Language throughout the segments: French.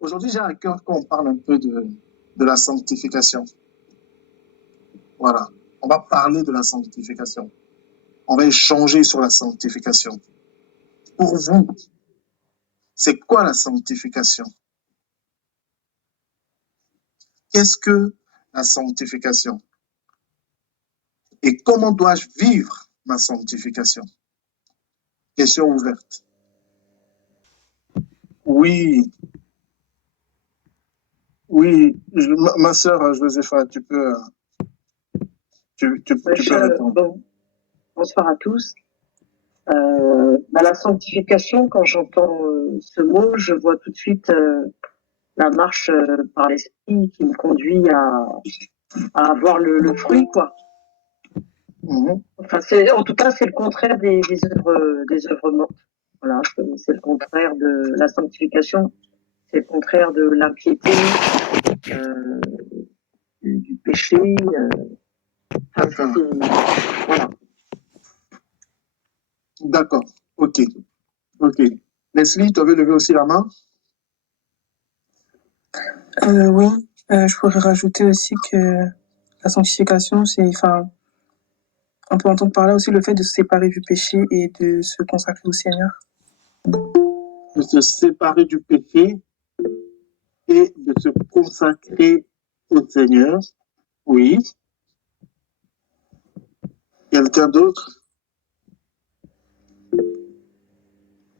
Aujourd'hui, j'ai à cœur qu'on parle un peu de la sanctification. Voilà. On va parler de la sanctification. On va échanger sur la sanctification. Pour vous, c'est quoi la sanctification? Qu'est-ce que la sanctification? Et comment dois-je vivre ma sanctification? Question ouverte. Oui, oui, ma sœur Josépha, tu peux répondre. Bon, bonsoir à tous. La sanctification, quand j'entends ce mot, je vois tout de suite la marche par l'esprit qui me conduit à avoir le fruit, quoi. Enfin, en tout cas, c'est le contraire des œuvres mortes. Voilà, c'est le contraire de la sanctification, c'est le contraire de l'impiété, du péché. Voilà. D'accord. Ok. Leslie, tu avais levé aussi la main? Oui, je pourrais rajouter aussi que la sanctification, on peut entendre par là aussi le fait de se séparer du péché et de se consacrer au Seigneur. De se séparer du péché et de se consacrer au Seigneur. Oui. Quelqu'un d'autre?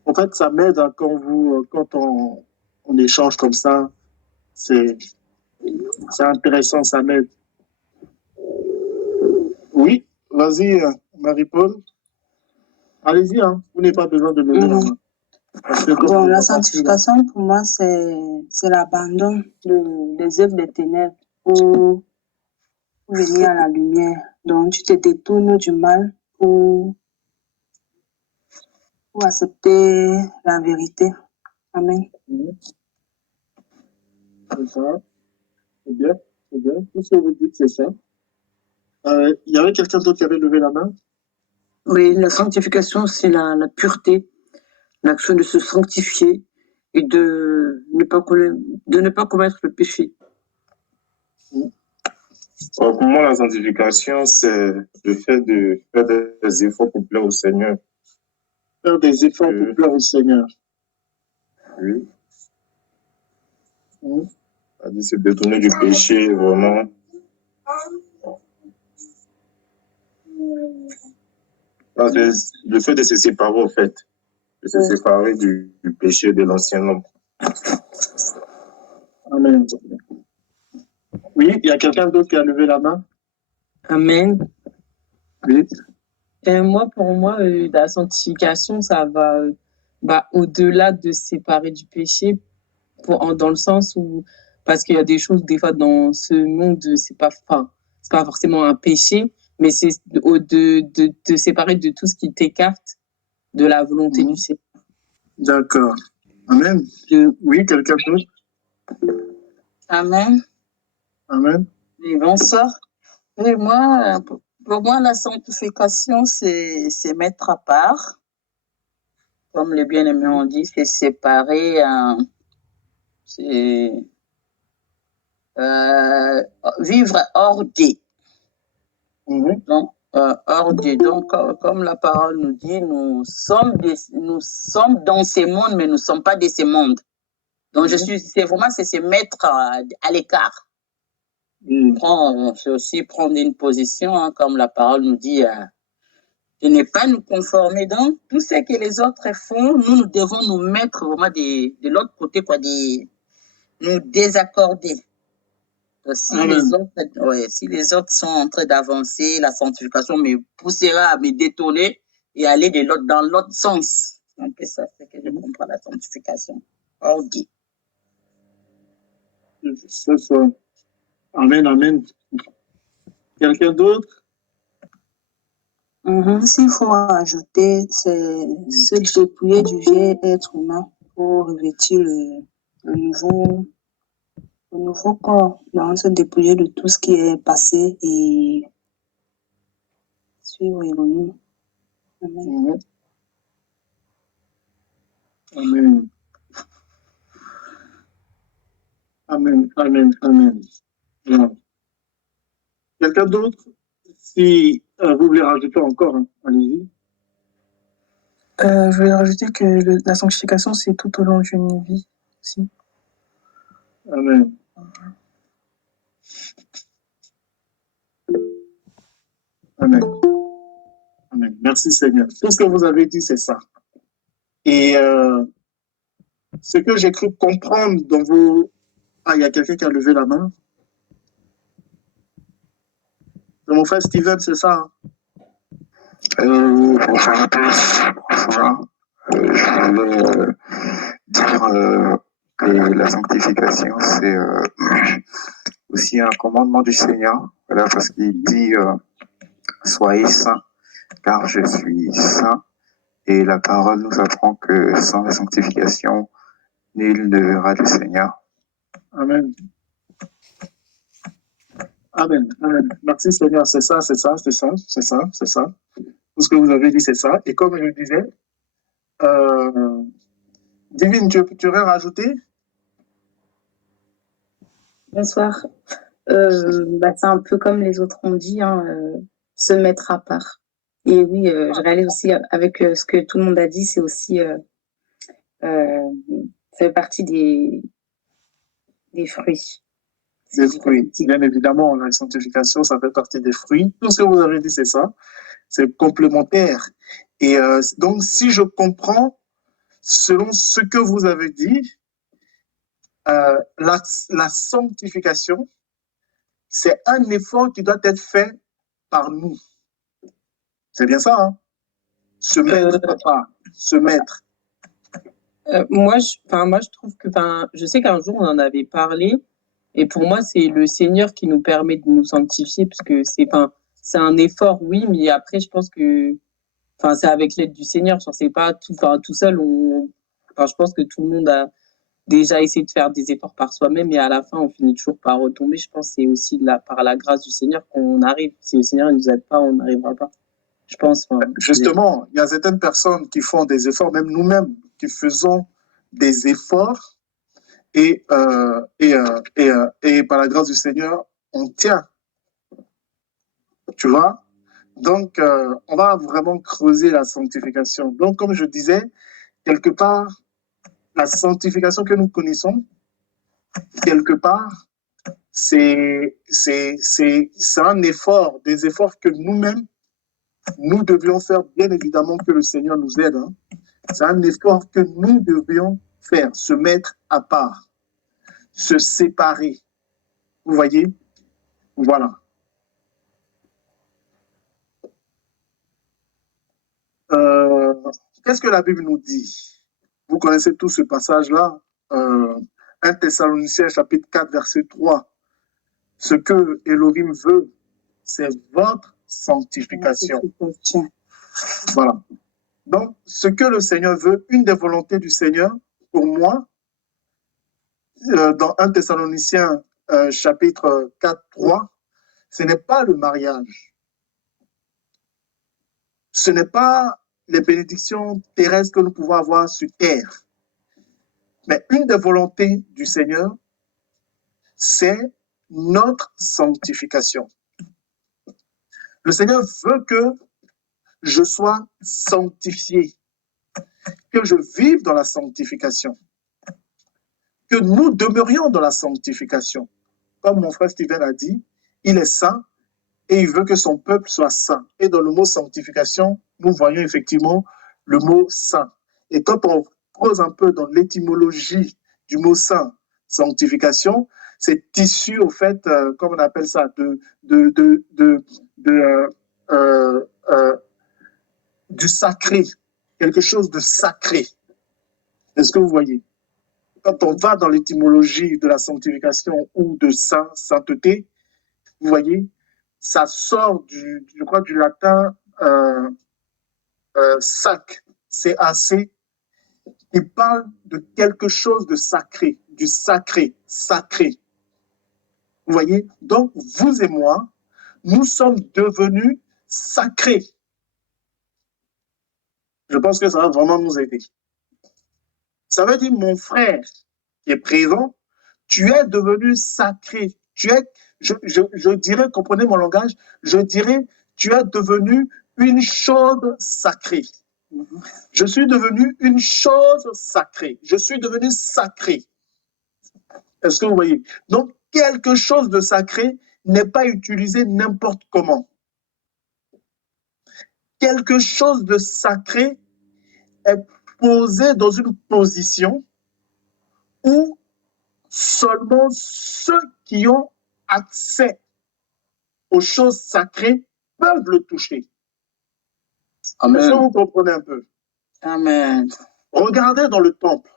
En fait, ça m'aide quand on échange comme ça. C'est intéressant, ça m'aide. Oui, vas-y, Marie-Paul. Allez-y, vous n'avez pas besoin de lever la main. Bon, la sanctification, pour moi, c'est l'abandon des œuvres des ténèbres pour venir à la lumière. Donc, tu te détournes du mal pour accepter la vérité. Amen. C'est ça. C'est bien. Tout ce que vous dites, c'est ça. Il y avait quelqu'un d'autre qui avait levé la main? Oui, la sanctification, c'est la pureté, l'action de se sanctifier et de ne pas commettre le péché. Pour moi, la sanctification, c'est le fait de faire des efforts pour plaire au Seigneur. Faire des efforts pour plaire au Seigneur. Oui. C'est-à-dire se détourner du péché, vraiment. Le fait de se séparer, au fait. De se séparer du péché de l'ancien homme. Amen. Oui, il y a quelqu'un d'autre qui a levé la main? Amen. Oui. Pour moi, la sanctification, ça va au-delà de se séparer du péché, dans le sens où, parce qu'il y a des choses, des fois, dans ce monde, c'est pas forcément un péché, mais c'est de te séparer de tout ce qui t'écarte de la volonté du Seigneur. D'accord. Amen. Oui, quelqu'un d'autre? Amen. Oui, bonsoir. Et pour moi, la sanctification, c'est mettre à part. Comme les bien-aimés ont dit, c'est séparer, c'est vivre hors d'eux. Donc, hors d'eux. Donc, comme la parole nous dit, nous sommes dans ce monde, mais nous ne sommes pas de ce monde. Donc, c'est se mettre à l'écart. C'est aussi prendre une position, comme la parole nous dit, de ne pas nous conformer. Donc, tout ce que les autres font, nous devons nous mettre vraiment de l'autre côté, nous désaccorder. Si les autres sont en train d'avancer, la sanctification me poussera à me détourner et aller dans l'autre sens. Donc, ça, c'est que je comprends la sanctification. Ok. C'est ça. Amen. Quelqu'un d'autre? S'il faut ajouter, c'est se dépouiller du vieil être humain pour revêtir le nouveau le nouveau corps, donc se dépouiller de tout ce qui est passé et suivre Elohim. Amen. Amen. Amen. Amen. Amen. Bien. Quelqu'un d'autre? Si vous voulez rajouter encore, hein, allez-y. Je voulais rajouter que la sanctification, c'est tout au long d'une vie aussi. Amen. Amen. Amen. Merci Seigneur. Tout ce que vous avez dit, c'est ça. Et ce que j'ai cru comprendre dans vos... Ah, il y a quelqu'un qui a levé la main. C'est mon frère Steven, c'est ça? Hein? Bonsoir à tous. Bonsoir. Je voulais dire que la sanctification, c'est aussi un commandement du Seigneur. Voilà, parce qu'il dit soyez saints, car je suis saint. Et la parole nous apprend que sans la sanctification, nul ne verra le Seigneur. Amen. Amen. Amen. Merci Seigneur, c'est ça, c'est ça, c'est ça, c'est ça, c'est ça. Tout ce que vous avez dit, c'est ça. Et comme je le disais, Divine, tu aurais rajouté? Bonsoir. C'est un peu comme les autres ont dit, hein, se mettre à part. Et oui, je réalise aussi avec ce que tout le monde a dit, c'est aussi, ça fait partie des fruits. Des fruits. Bien évidemment, la sanctification, ça fait partie des fruits. Tout ce que vous avez dit, c'est ça. C'est complémentaire. Et donc, si je comprends, selon ce que vous avez dit, la sanctification, c'est un effort qui doit être fait par nous. C'est bien ça, hein? Se mettre à part, se mettre. Moi, je trouve que, je sais qu'un jour, on en avait parlé, et pour moi, c'est le Seigneur qui nous permet de nous sanctifier, parce que c'est un effort, oui, mais après, je pense que, c'est avec l'aide du Seigneur, c'est pas tout seul, je pense que tout le monde a déjà essayé de faire des efforts par soi-même, et à la fin, on finit toujours par retomber. Je pense que c'est aussi par la grâce du Seigneur qu'on arrive. Si le Seigneur ne nous aide pas, on n'arrivera pas. Je pense. Justement, il y a certaines personnes qui font des efforts, même nous-mêmes, qui faisons des efforts, et par la grâce du Seigneur, on tient. Tu vois? Donc, on va vraiment creuser la sanctification. Donc, comme je disais, quelque part, la sanctification que nous connaissons, quelque part, c'est un effort, des efforts que nous-mêmes, nous devions faire, bien évidemment que le Seigneur nous aide. Hein. C'est un effort que nous devions faire, se mettre à part, se séparer. Vous voyez? Voilà. Qu'est-ce que la Bible nous dit? Vous connaissez tout ce passage-là. 1 Thessaloniciens chapitre 4, verset 3. Ce que Elohim veut, c'est votre sanctification. Voilà. Donc, ce que le Seigneur veut, une des volontés du Seigneur, pour moi, dans 1 Thessaloniciens chapitre 4, 3, ce n'est pas le mariage. Ce n'est pas les bénédictions terrestres que nous pouvons avoir sur terre. Mais une des volontés du Seigneur, c'est notre sanctification. Le Seigneur veut que je sois sanctifié, que je vive dans la sanctification, que nous demeurions dans la sanctification. Comme mon frère Steven a dit, il est saint et il veut que son peuple soit saint. Et dans le mot sanctification, nous voyons effectivement le mot saint. Et quand on creuse un peu dans l'étymologie du mot saint, sanctification, c'est issu au fait, comme on appelle ça, du sacré, quelque chose de sacré. Est-ce que vous voyez? Quand on va dans l'étymologie de la sanctification ou de sainteté, vous voyez, ça sort je crois, du latin sac, C-A-C, qui parle de quelque chose de sacré, du sacré, sacré. Vous voyez? Donc, vous et moi, nous sommes devenus sacrés. Je pense que ça va vraiment nous aider. Ça veut dire, mon frère qui est présent, tu es devenu sacré. Tu es, je dirais, comprenez mon langage, je dirais, tu es devenu une chose sacrée. Je suis devenu une chose sacrée. Je suis devenu sacré. Est-ce que vous voyez? Donc, quelque chose de sacré n'est pas utilisé n'importe comment. Quelque chose de sacré est posé dans une position où seulement ceux qui ont accès aux choses sacrées peuvent le toucher. Amen. Est-ce que vous comprenez un peu? Amen. Regardez dans le temple.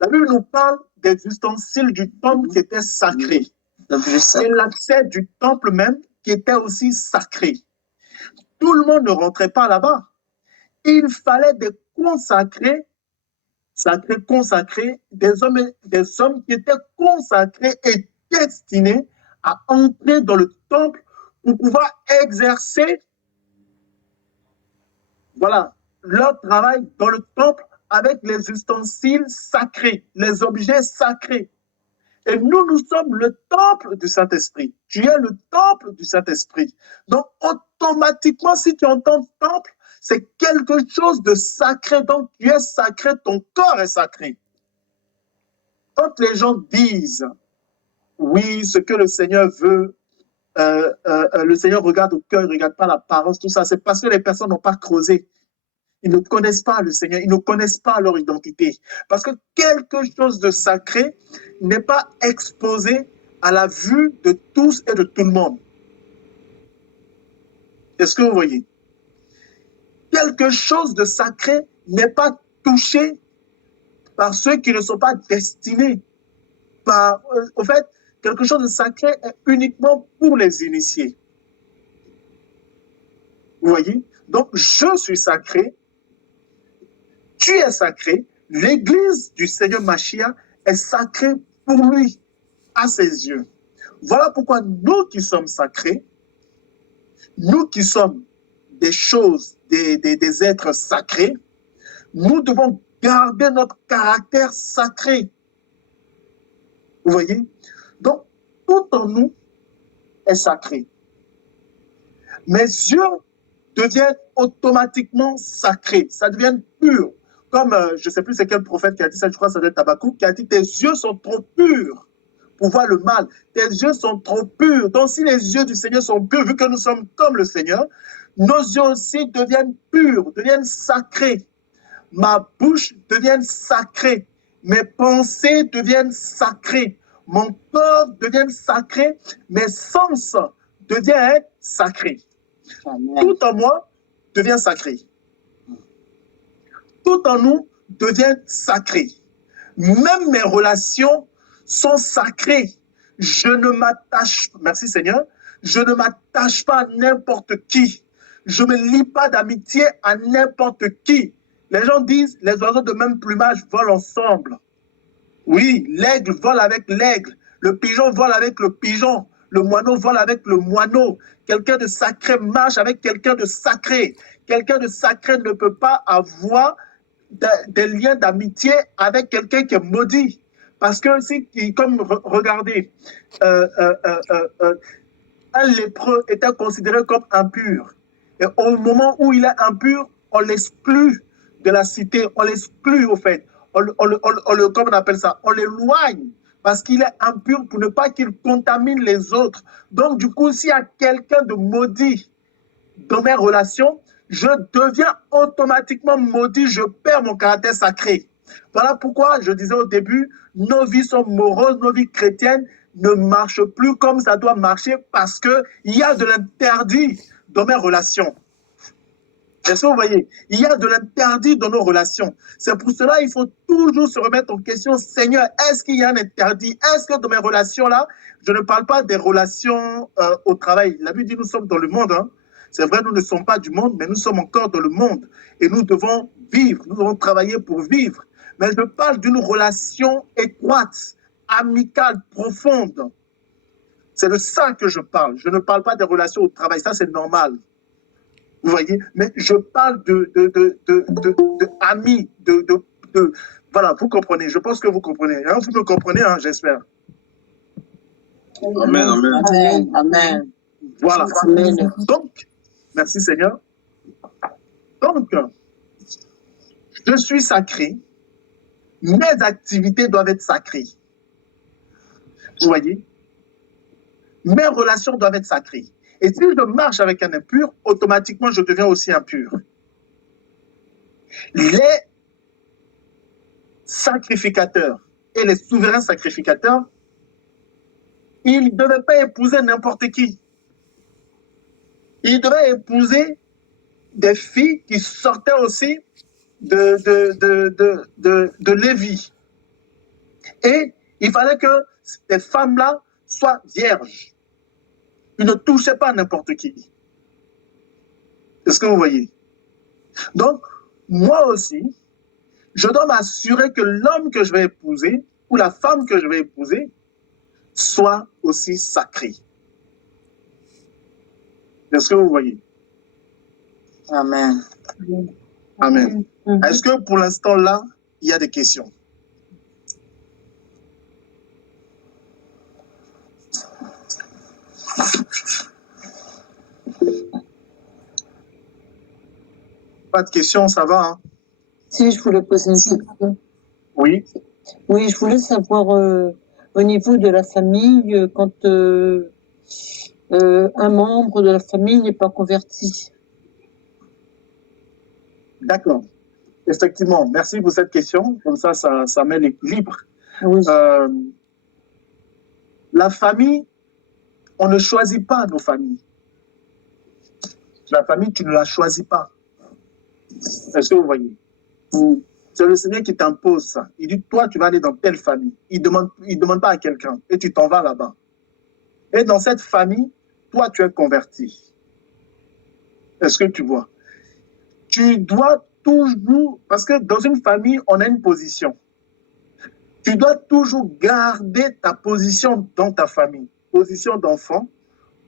La Bible nous parle des ustensiles du temple qui étaient sacrés. Et l'accès du temple même qui était aussi sacré. Tout le monde ne rentrait pas là-bas. Il fallait des consacrés, des hommes qui étaient consacrés et destinés à entrer dans le temple pour pouvoir exercer, voilà, leur travail dans le temple avec les ustensiles sacrés, les objets sacrés. Et nous sommes le temple du Saint-Esprit. Tu es le temple du Saint-Esprit. Donc, automatiquement, si tu entends temple, c'est quelque chose de sacré. Donc, tu es sacré, ton corps est sacré. Quand les gens disent, oui, ce que le Seigneur veut, le Seigneur regarde au cœur, il ne regarde pas l'apparence, tout ça, c'est parce que les personnes n'ont pas creusé. Ils ne connaissent pas le Seigneur, ils ne connaissent pas leur identité. Parce que quelque chose de sacré n'est pas exposé à la vue de tous et de tout le monde. Est-ce que vous voyez? Quelque chose de sacré n'est pas touché par ceux qui ne sont pas destinés. Au fait, quelque chose de sacré est uniquement pour les initiés. Vous voyez? Donc, je suis sacré. Tu es sacré, l'église du Seigneur Mashiach est sacrée pour lui, à ses yeux. Voilà pourquoi nous qui sommes sacrés, nous qui sommes des choses, des êtres sacrés, nous devons garder notre caractère sacré. Vous voyez? Donc, tout en nous est sacré. Mes yeux deviennent automatiquement sacrés, ça devient pur. Comme, je ne sais plus c'est quel prophète qui a dit ça, je crois que ça doit être Habakkuk, qui a dit « Tes yeux sont trop purs pour voir le mal. Tes yeux sont trop purs. » Donc, si les yeux du Seigneur sont purs, vu que nous sommes comme le Seigneur, nos yeux aussi deviennent purs, deviennent sacrés. Ma bouche devient sacrée. Mes pensées deviennent sacrées. Mon corps devient sacré. Mes sens deviennent sacrés. Amen. Tout en moi devient sacré. Tout en nous devient sacré. Même mes relations sont sacrées. Je ne m'attache, merci Seigneur, je ne m'attache pas à n'importe qui. Je ne me lie pas d'amitié à n'importe qui. Les gens disent, les oiseaux de même plumage volent ensemble. Oui, l'aigle vole avec l'aigle. Le pigeon vole avec le pigeon. Le moineau vole avec le moineau. Quelqu'un de sacré marche avec quelqu'un de sacré. Quelqu'un de sacré ne peut pas avoir des liens d'amitié avec quelqu'un qui est maudit. Parce que, comme regardez, un lépreux était considéré comme impur. Et au moment où il est impur, on l'exclut de la cité, on l'exclut au fait. Comment on appelle ça? On l'éloigne parce qu'il est impur pour ne pas qu'il contamine les autres. Donc, du coup, s'il y a quelqu'un de maudit dans mes relations, je deviens automatiquement maudit, je perds mon caractère sacré. Voilà pourquoi je disais au début, nos vies sont moroses, nos vies chrétiennes ne marchent plus comme ça doit marcher parce qu'il y a de l'interdit dans mes relations. Est-ce que vous voyez? Il y a de l'interdit dans nos relations. C'est pour cela qu'il faut toujours se remettre en question, Seigneur, est-ce qu'il y a un interdit? Est-ce que dans mes relations-là, je ne parle pas des relations au travail. La Bible dit nous sommes dans le monde, hein. C'est vrai, nous ne sommes pas du monde, mais nous sommes encore dans le monde. Et nous devons vivre, nous devons travailler pour vivre. Mais je parle d'une relation étroite, amicale, profonde. C'est de ça que je parle. Je ne parle pas des relations au travail, ça c'est normal. Vous voyez? Mais je parle amis, voilà, vous comprenez. Je pense que vous comprenez. Hein, vous me comprenez, hein, j'espère. Amen, amen. Amen. Amen. Voilà. Amen. Donc, merci Seigneur. Donc, je suis sacré. Mes activités doivent être sacrées. Vous voyez? Mes relations doivent être sacrées. Et si je marche avec un impur, automatiquement, je deviens aussi impur. Les sacrificateurs et les souverains sacrificateurs, ils ne devaient pas épouser n'importe qui. Ils devaient épouser des filles qui sortaient aussi de Lévi. Et il fallait que ces femmes-là soient vierges. Ils ne touchaient pas n'importe qui. Est-ce que vous voyez? Donc, moi aussi, je dois m'assurer que l'homme que je vais épouser ou la femme que je vais épouser soit aussi sacré. Est-ce que vous voyez? Amen. Amen. Est-ce que pour l'instant là, il y a des questions? Pas de questions, ça va, hein? Si, je voulais poser une question. Oui. Oui, je voulais savoir au niveau de la famille, quand un membre de la famille n'est pas converti. D'accord. Effectivement, merci pour cette question. Comme ça met l'équilibre. Oui. La famille, on ne choisit pas nos familles. La famille, tu ne la choisis pas. Est-ce que vous voyez? C'est le Seigneur qui t'impose ça. Il dit, toi, tu vas aller dans telle famille. Il ne demande pas à quelqu'un. Et tu t'en vas là-bas. Et dans cette famille, toi, tu es converti. Est-ce que tu vois? Tu dois toujours... Parce que dans une famille, on a une position. Tu dois toujours garder ta position dans ta famille. Position d'enfant,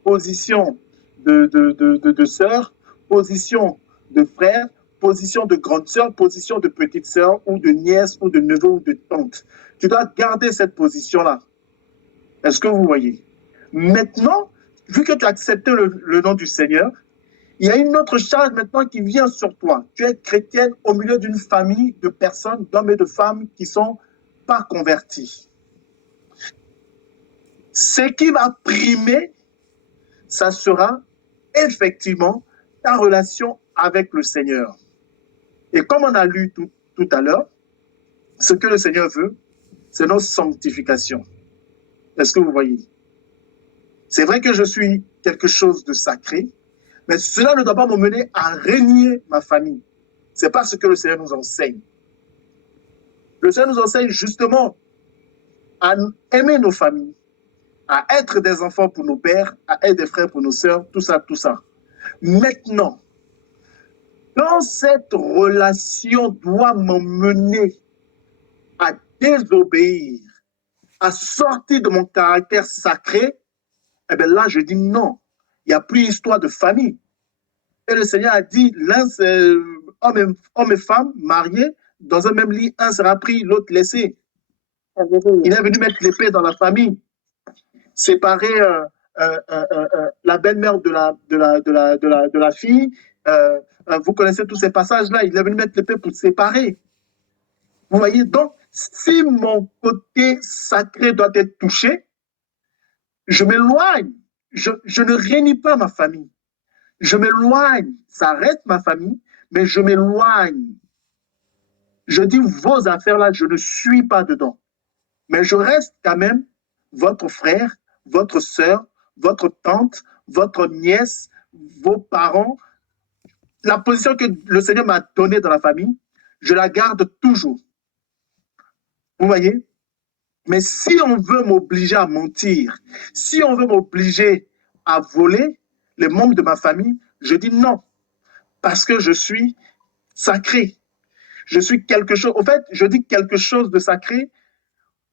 position de sœur, position de frère, position de grande sœur, position de petite sœur, ou de nièce, ou de neveu, ou de tante. Tu dois garder cette position-là. Est-ce que vous voyez? Maintenant, vu que tu as accepté le nom du Seigneur, il y a une autre charge maintenant qui vient sur toi. Tu es chrétienne au milieu d'une famille de personnes, d'hommes et de femmes qui ne sont pas convertis. Ce qui va primer, ça sera effectivement ta relation avec le Seigneur. Et comme on a lu tout à l'heure, ce que le Seigneur veut, c'est notre sanctification. Est-ce que vous voyez? C'est vrai que je suis quelque chose de sacré, mais cela ne doit pas me mener à régner ma famille. Ce n'est pas ce que le Seigneur nous enseigne. Le Seigneur nous enseigne justement à aimer nos familles, à être des enfants pour nos pères, à être des frères pour nos sœurs, tout ça, tout ça. Maintenant, quand cette relation doit m'emmener à désobéir, à sortir de mon caractère sacré, eh bien là, je dis non. Il n'y a plus histoire de famille. Et le Seigneur a dit, l'un c'est homme et femme mariés, dans un même lit, un sera pris, l'autre laissé. Il est venu mettre l'épée dans la famille, séparer la belle-mère de la fille. Vous connaissez tous ces passages-là. Il est venu mettre l'épée pour séparer. Vous voyez, donc, si mon côté sacré doit être touché, je m'éloigne. Je ne réunis pas ma famille. Je m'éloigne. Ça reste ma famille, mais je m'éloigne. Je dis, vos affaires-là, je ne suis pas dedans. Mais je reste quand même votre frère, votre sœur, votre tante, votre nièce, vos parents. La position que le Seigneur m'a donnée dans la famille, je la garde toujours. Vous voyez? Mais si on veut m'obliger à mentir, si on veut m'obliger à voler les membres de ma famille, je dis non. Parce que je suis sacré. Je suis quelque chose. En fait, je dis quelque chose de sacré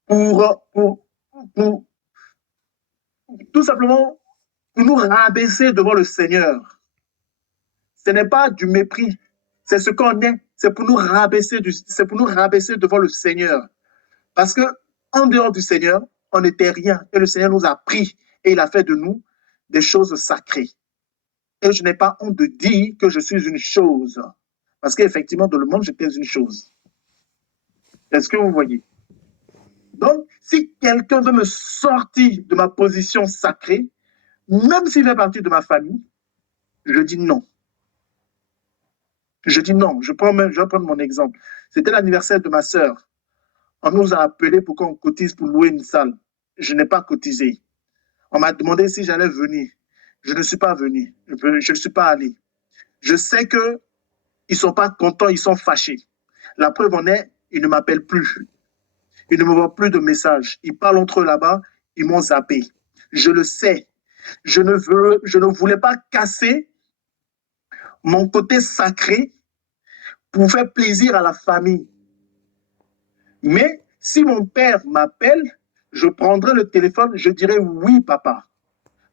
pour tout simplement pour nous rabaisser devant le Seigneur. Ce n'est pas du mépris, c'est ce qu'on est. C'est pour nous rabaisser devant le Seigneur. Parce que en dehors du Seigneur, on n'était rien. Et le Seigneur nous a pris et il a fait de nous des choses sacrées. Et je n'ai pas honte de dire que je suis une chose. Parce qu'effectivement, dans le monde, j'étais une chose. Est-ce que vous voyez? Donc, si quelqu'un veut me sortir de ma position sacrée, même s'il fait partie de ma famille, je dis non. Je dis non. Je vais prendre mon exemple. C'était l'anniversaire de ma sœur. On nous a appelés pour qu'on cotise pour louer une salle. Je n'ai pas cotisé. On m'a demandé si j'allais venir. Je ne suis pas venu. Je ne suis pas allé. Je sais qu'ils ne sont pas contents, ils sont fâchés. La preuve en est, ils ne m'appellent plus. Ils ne me voient plus de messages. Ils parlent entre eux là-bas, ils m'ont zappé. Je le sais. Je ne voulais pas casser mon côté sacré pour faire plaisir à la famille. Mais si mon père m'appelle, je prendrai le téléphone, je dirai oui, papa,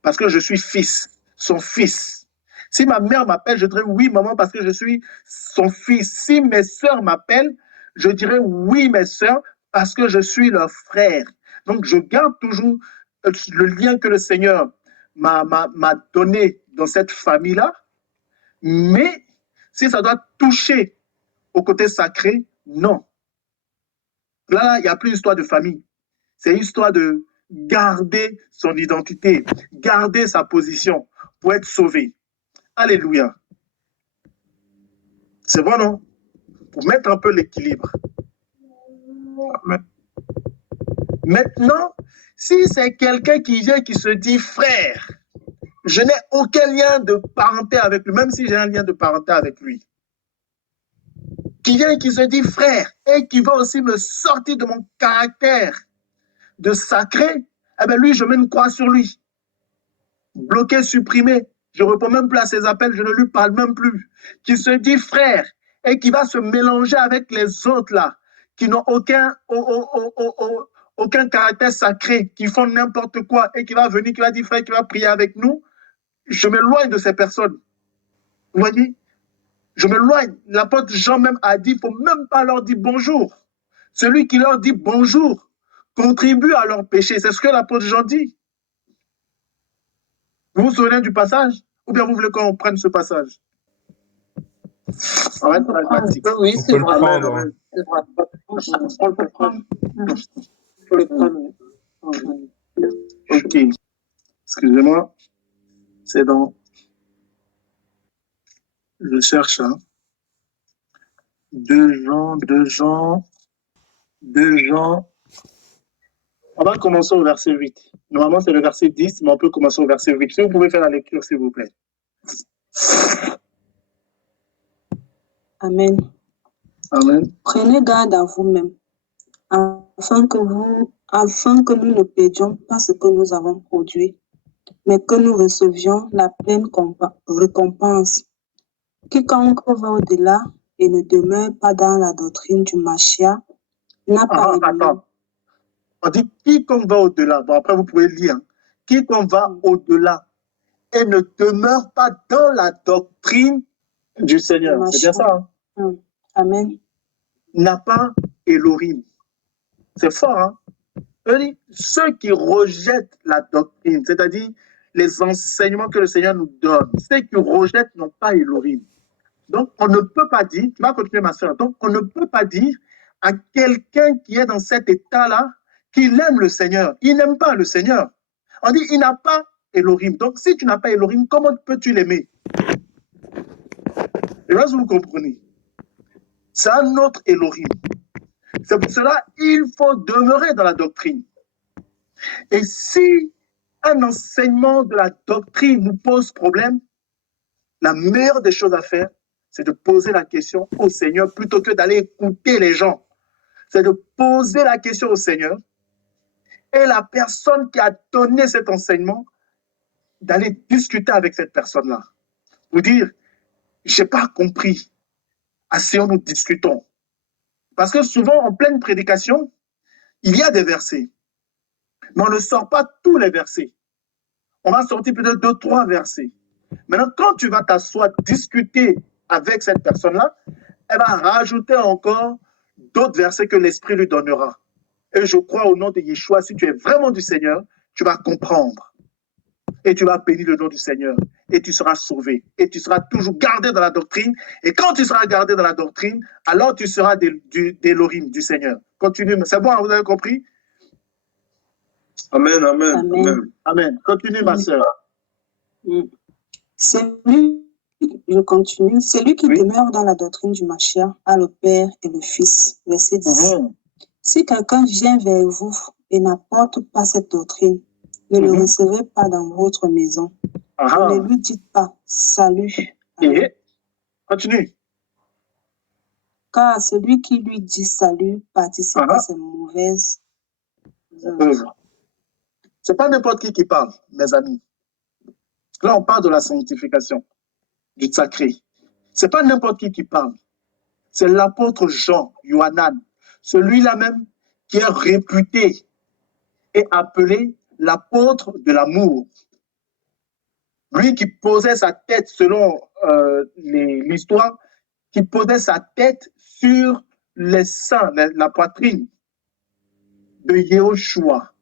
parce que je suis fils, son fils. Si ma mère m'appelle, je dirai oui, maman, parce que je suis son fils. Si mes sœurs m'appellent, je dirai oui, mes sœurs, parce que je suis leur frère. Donc, je garde toujours le lien que le Seigneur m'a donné dans cette famille-là. Mais si ça doit toucher au côté sacré, non. Là, il n'y a plus histoire de famille. C'est histoire de garder son identité, garder sa position pour être sauvé. Alléluia. C'est bon, non? Pour mettre un peu l'équilibre. Maintenant, si c'est quelqu'un qui vient qui se dit frère, je n'ai aucun lien de parenté avec lui, même si j'ai un lien de parenté avec lui. Qui vient qui se dit frère et qui va aussi me sortir de mon caractère de sacré, eh bien lui, je mets une croix sur lui. Bloqué, supprimé. Je ne réponds même plus à ses appels, je ne lui parle même plus. Qui se dit frère et qui va se mélanger avec les autres là, qui n'ont aucun caractère sacré, qui font n'importe quoi et qui va venir, qui va dire frère, qui va prier avec nous. Je m'éloigne de ces personnes. Vous voyez? Je m'éloigne. L'apôtre Jean même a dit, il ne faut même pas leur dire bonjour. Celui qui leur dit bonjour contribue à leur péché. C'est ce que l'apôtre Jean dit. Vous vous souvenez du passage? Ou bien vous voulez qu'on prenne ce passage? On va être pragmatique. Oui, c'est vrai. On peut prendre. Ok. Excusez-moi. C'est dans... Je cherche, hein. 2 Jean. On va commencer au verset 8. Normalement, c'est le verset 10, mais on peut commencer au verset 8. Si vous pouvez faire la lecture, s'il vous plaît. Amen. Amen. Prenez garde à vous-même, afin que nous ne perdions pas ce que nous avons produit, mais que nous recevions la pleine récompense. Quiconque va au-delà et ne demeure pas dans la doctrine du Mashiach n'a pas éliminé. Attends. On dit quiconque va au-delà. Bon, après, vous pouvez lire. Quiconque va au-delà et ne demeure pas dans la doctrine du Seigneur. C'est bien ça, hein? Amen. N'a pas Elohim. C'est fort, hein? Ceux qui rejettent la doctrine, c'est-à-dire les enseignements que le Seigneur nous donne, ceux qui rejettent n'ont pas Elohim. Donc, on ne peut pas dire, tu vas continuer ma soeur, donc on ne peut pas dire à quelqu'un qui est dans cet état-là qu'il aime le Seigneur. Il n'aime pas le Seigneur. On dit, il n'a pas Elohim. Donc, si tu n'as pas Elohim, comment peux-tu l'aimer? Et là, vous comprenez. C'est un autre Elohim. C'est pour cela qu'il faut demeurer dans la doctrine. Et si un enseignement de la doctrine nous pose problème, la meilleure des choses à faire, c'est de poser la question au Seigneur plutôt que d'aller écouter les gens. C'est de poser la question au Seigneur et la personne qui a donné cet enseignement, d'aller discuter avec cette personne-là. Pour dire, je n'ai pas compris. Asseyons, nous discutons. Parce que souvent, en pleine prédication, il y a des versets. Mais on ne sort pas tous les versets. On va sortir peut-être 2, 3 versets. Maintenant, quand tu vas t'asseoir, discuter avec cette personne-là, elle va rajouter encore d'autres versets que l'Esprit lui donnera. Et je crois au nom de Yeshua, si tu es vraiment du Seigneur, tu vas comprendre. Et tu vas bénir le nom du Seigneur. Et tu seras sauvé. Et tu seras toujours gardé dans la doctrine. Et quand tu seras gardé dans la doctrine, alors tu seras d'Elohim, du Seigneur. Continue. C'est bon, vous avez compris? Amen, amen, Amen. amen. Amen. Continue, ma sœur. Je continue. Celui qui Oui. demeure dans la doctrine du Mashiach a le Père et le Fils. Verset 10. Si quelqu'un vient vers vous et n'apporte pas cette doctrine, ne le recevez pas dans votre maison. Ne lui dites pas salut. Et continue. Car celui qui lui dit salut participe à ses mauvaises œuvres. C'est pas n'importe qui parle, mes amis. Là, on parle de la sanctification, du sacré. C'est pas n'importe qui parle. C'est l'apôtre Jean, Yohanan, celui-là même qui est réputé et appelé l'apôtre de l'amour. Lui qui posait sa tête, selon l'histoire, qui posait sa tête sur les seins, la poitrine de Yehoshua.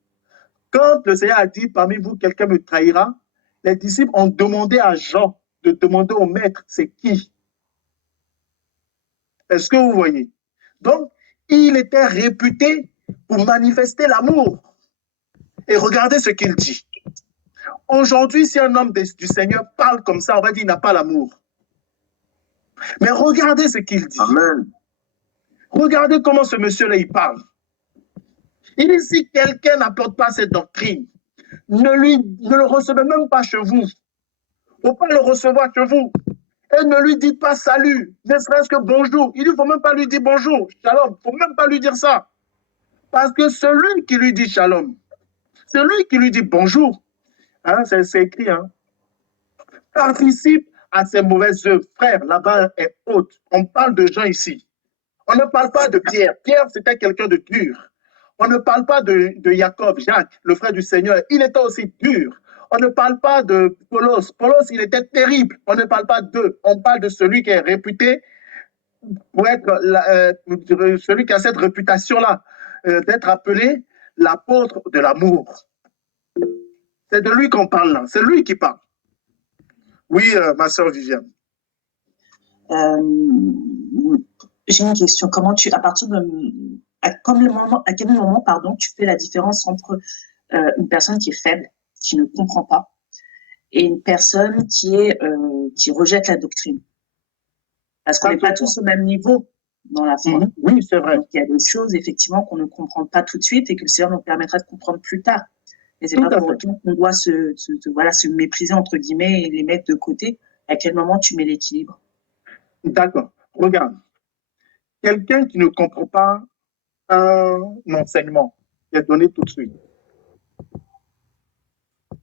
Quand le Seigneur a dit, parmi vous, quelqu'un me trahira, les disciples ont demandé à Jean de demander au maître, c'est qui? Est-ce que vous voyez? Donc, il était réputé pour manifester l'amour. Et regardez ce qu'il dit. Aujourd'hui, si un homme du Seigneur parle comme ça, on va dire qu'il n'a pas l'amour. Mais regardez ce qu'il dit. Amen. Regardez comment ce monsieur-là, il parle. Il dit, si quelqu'un n'apporte pas cette doctrine, ne le recevez même pas chez vous. Il ne faut pas le recevoir chez vous. Et ne lui dites pas salut, ne serait-ce que bonjour. Il dit, il ne faut même pas lui dire bonjour, shalom. Il ne faut même pas lui dire ça. Parce que celui qui lui dit shalom, celui qui lui dit bonjour, hein, c'est écrit, hein, participe à ses mauvaises œuvres. Frère, la barre est haute. On parle de gens ici. On ne parle pas de Pierre. Pierre, c'était quelqu'un de dur. On ne parle pas de Jacob, Jacques, le frère du Seigneur. Il était aussi dur. On ne parle pas de Paulos. Paulos, il était terrible. On ne parle pas d'eux. On parle de celui qui est réputé pour être celui qui a cette réputation-là, d'être appelé l'apôtre de l'amour. C'est de lui qu'on parle là. C'est lui qui parle. Oui, ma sœur Viviane. J'ai une question. Comment tu, à partir de, à quel moment, pardon, tu fais la différence entre une personne qui est faible, qui ne comprend pas, et une personne qui rejette la doctrine? Parce qu'on n'est pas tous au même niveau dans la foi. Oui, c'est vrai. Donc, il y a des choses, effectivement, qu'on ne comprend pas tout de suite et que le Seigneur nous permettra de comprendre plus tard. Et c'est pas pour autant qu'on doit se mépriser, entre guillemets, et les mettre de côté. À quel moment tu mets l'équilibre? D'accord. Regarde. Quelqu'un qui ne comprend pas un enseignement qui est donné tout de suite.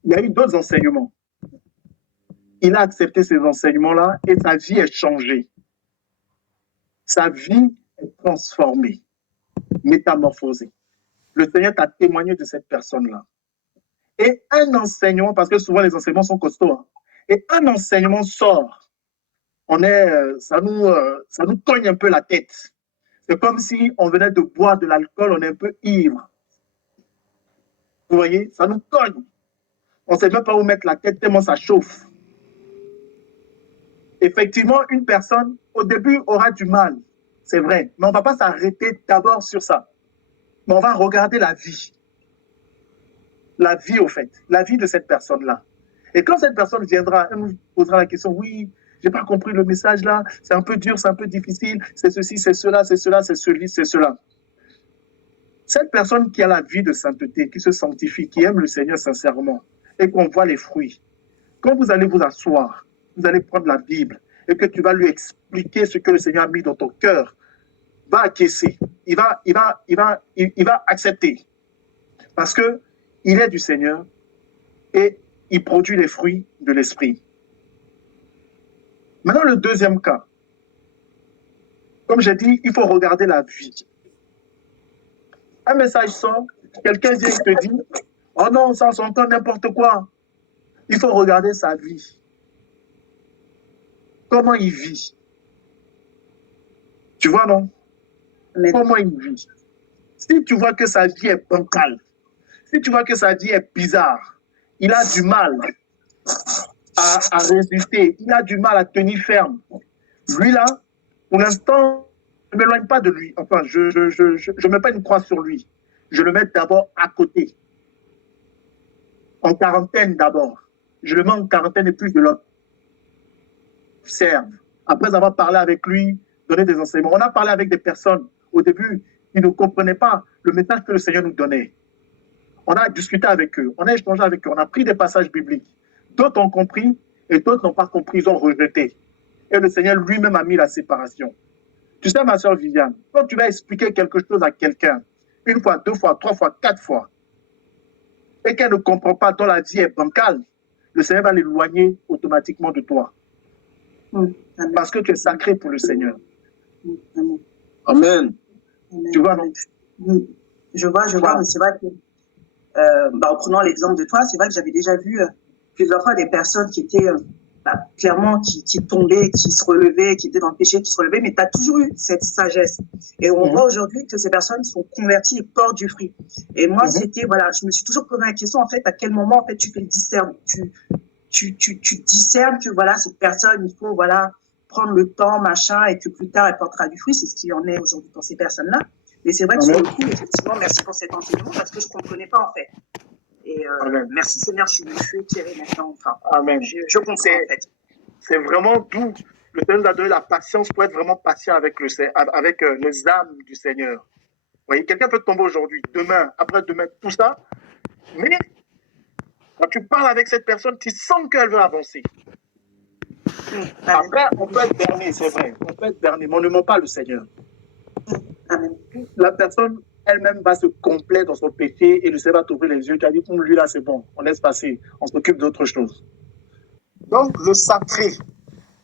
Il y a eu d'autres enseignements. Il a accepté ces enseignements-là et sa vie est changée. Sa vie est transformée, métamorphosée. Le Seigneur t'a témoigné de cette personne-là. Et un enseignement, parce que souvent les enseignements sont costauds, hein, et un enseignement sort. Ça nous cogne un peu la tête. C'est comme si on venait de boire de l'alcool, on est un peu ivre. Vous voyez, ça nous cogne. On ne sait même pas où mettre la tête tellement ça chauffe. Effectivement, une personne, au début, aura du mal. C'est vrai. Mais on ne va pas s'arrêter d'abord sur ça. Mais on va regarder la vie. La vie, au fait. La vie de cette personne-là. Et quand cette personne viendra, elle nous posera la question, oui, j'ai pas compris le message là, c'est un peu dur, c'est un peu difficile, c'est ceci, c'est cela, c'est cela, c'est ceci, c'est cela. Cette personne qui a la vie de sainteté, qui se sanctifie, qui aime le Seigneur sincèrement, et qu'on voit les fruits, quand vous allez vous asseoir, vous allez prendre la Bible, et que tu vas lui expliquer ce que le Seigneur a mis dans ton cœur, va acquiescer, il va accepter. Parce que il est du Seigneur, et il produit les fruits de l'esprit. Maintenant, le deuxième cas. Comme j'ai dit, il faut regarder la vie. Un message sort, quelqu'un vient et te dit, oh non, ça s'entend n'importe quoi. Il faut regarder sa vie. Comment il vit. Tu vois, non? Comment il vit. Si tu vois que sa vie est bancale, si tu vois que sa vie est bizarre, il a du mal à résister, il a du mal à tenir ferme. Lui là, pour l'instant, je ne m'éloigne pas de lui. Enfin, je ne mets pas une croix sur lui. Je le mets d'abord à côté. En quarantaine d'abord. Je le mets en quarantaine et puis je l'observe. Après avoir parlé avec lui, donné des enseignements. On a parlé avec des personnes au début qui ne comprenaient pas le message que le Seigneur nous donnait. On a discuté avec eux, on a échangé avec eux, on a pris des passages bibliques. D'autres ont compris et d'autres n'ont pas compris, ils ont rejeté. Et le Seigneur lui-même a mis la séparation. Tu sais, ma soeur Viviane, quand tu vas expliquer quelque chose à quelqu'un, une fois, deux fois, trois fois, quatre fois, et qu'elle ne comprend pas, dont la vie est bancale, le Seigneur va l'éloigner automatiquement de toi. Parce que tu es sacré pour le Seigneur. Amen. Tu vois, non? Je vois, mais c'est vrai que, en prenant l'exemple de toi, c'est vrai que j'avais déjà vu plusieurs fois des personnes qui étaient clairement qui tombaient, qui se relevaient, qui étaient dans le péché, qui se relevaient, mais tu as toujours eu cette sagesse. Et on voit aujourd'hui que ces personnes sont converties et portent du fruit. Et moi, c'était, voilà, je me suis toujours posé la question, en fait, à quel moment, en fait, tu fais le discerne, tu discernes que, voilà, cette personne, il faut, voilà, prendre le temps, machin, et que plus tard, elle portera du fruit. C'est ce qu'il en est aujourd'hui pour ces personnes-là. Mais c'est vrai que sur le coup, effectivement, merci pour cet enseignement, parce que je ne comprenais pas, en fait. Et merci Seigneur, je suis éclairé maintenant. Enfin, Amen. Je comprends, en fait. C'est vraiment d'où le Seigneur nous a donné la patience pour être vraiment patient avec les âmes du Seigneur. Vous voyez, quelqu'un peut tomber aujourd'hui, demain, après-demain, tout ça, mais quand tu parles avec cette personne, tu sens qu'elle veut avancer. Après, on peut être berné, c'est vrai, on peut être berné, mais on ne ment pas le Seigneur. Amen. La personne elle-même va se complaire dans son péché et le Seigneur va t'ouvrir les yeux. Tu as dit, pour lui là, c'est bon, on laisse passer, on s'occupe d'autre chose. Donc, le sacré,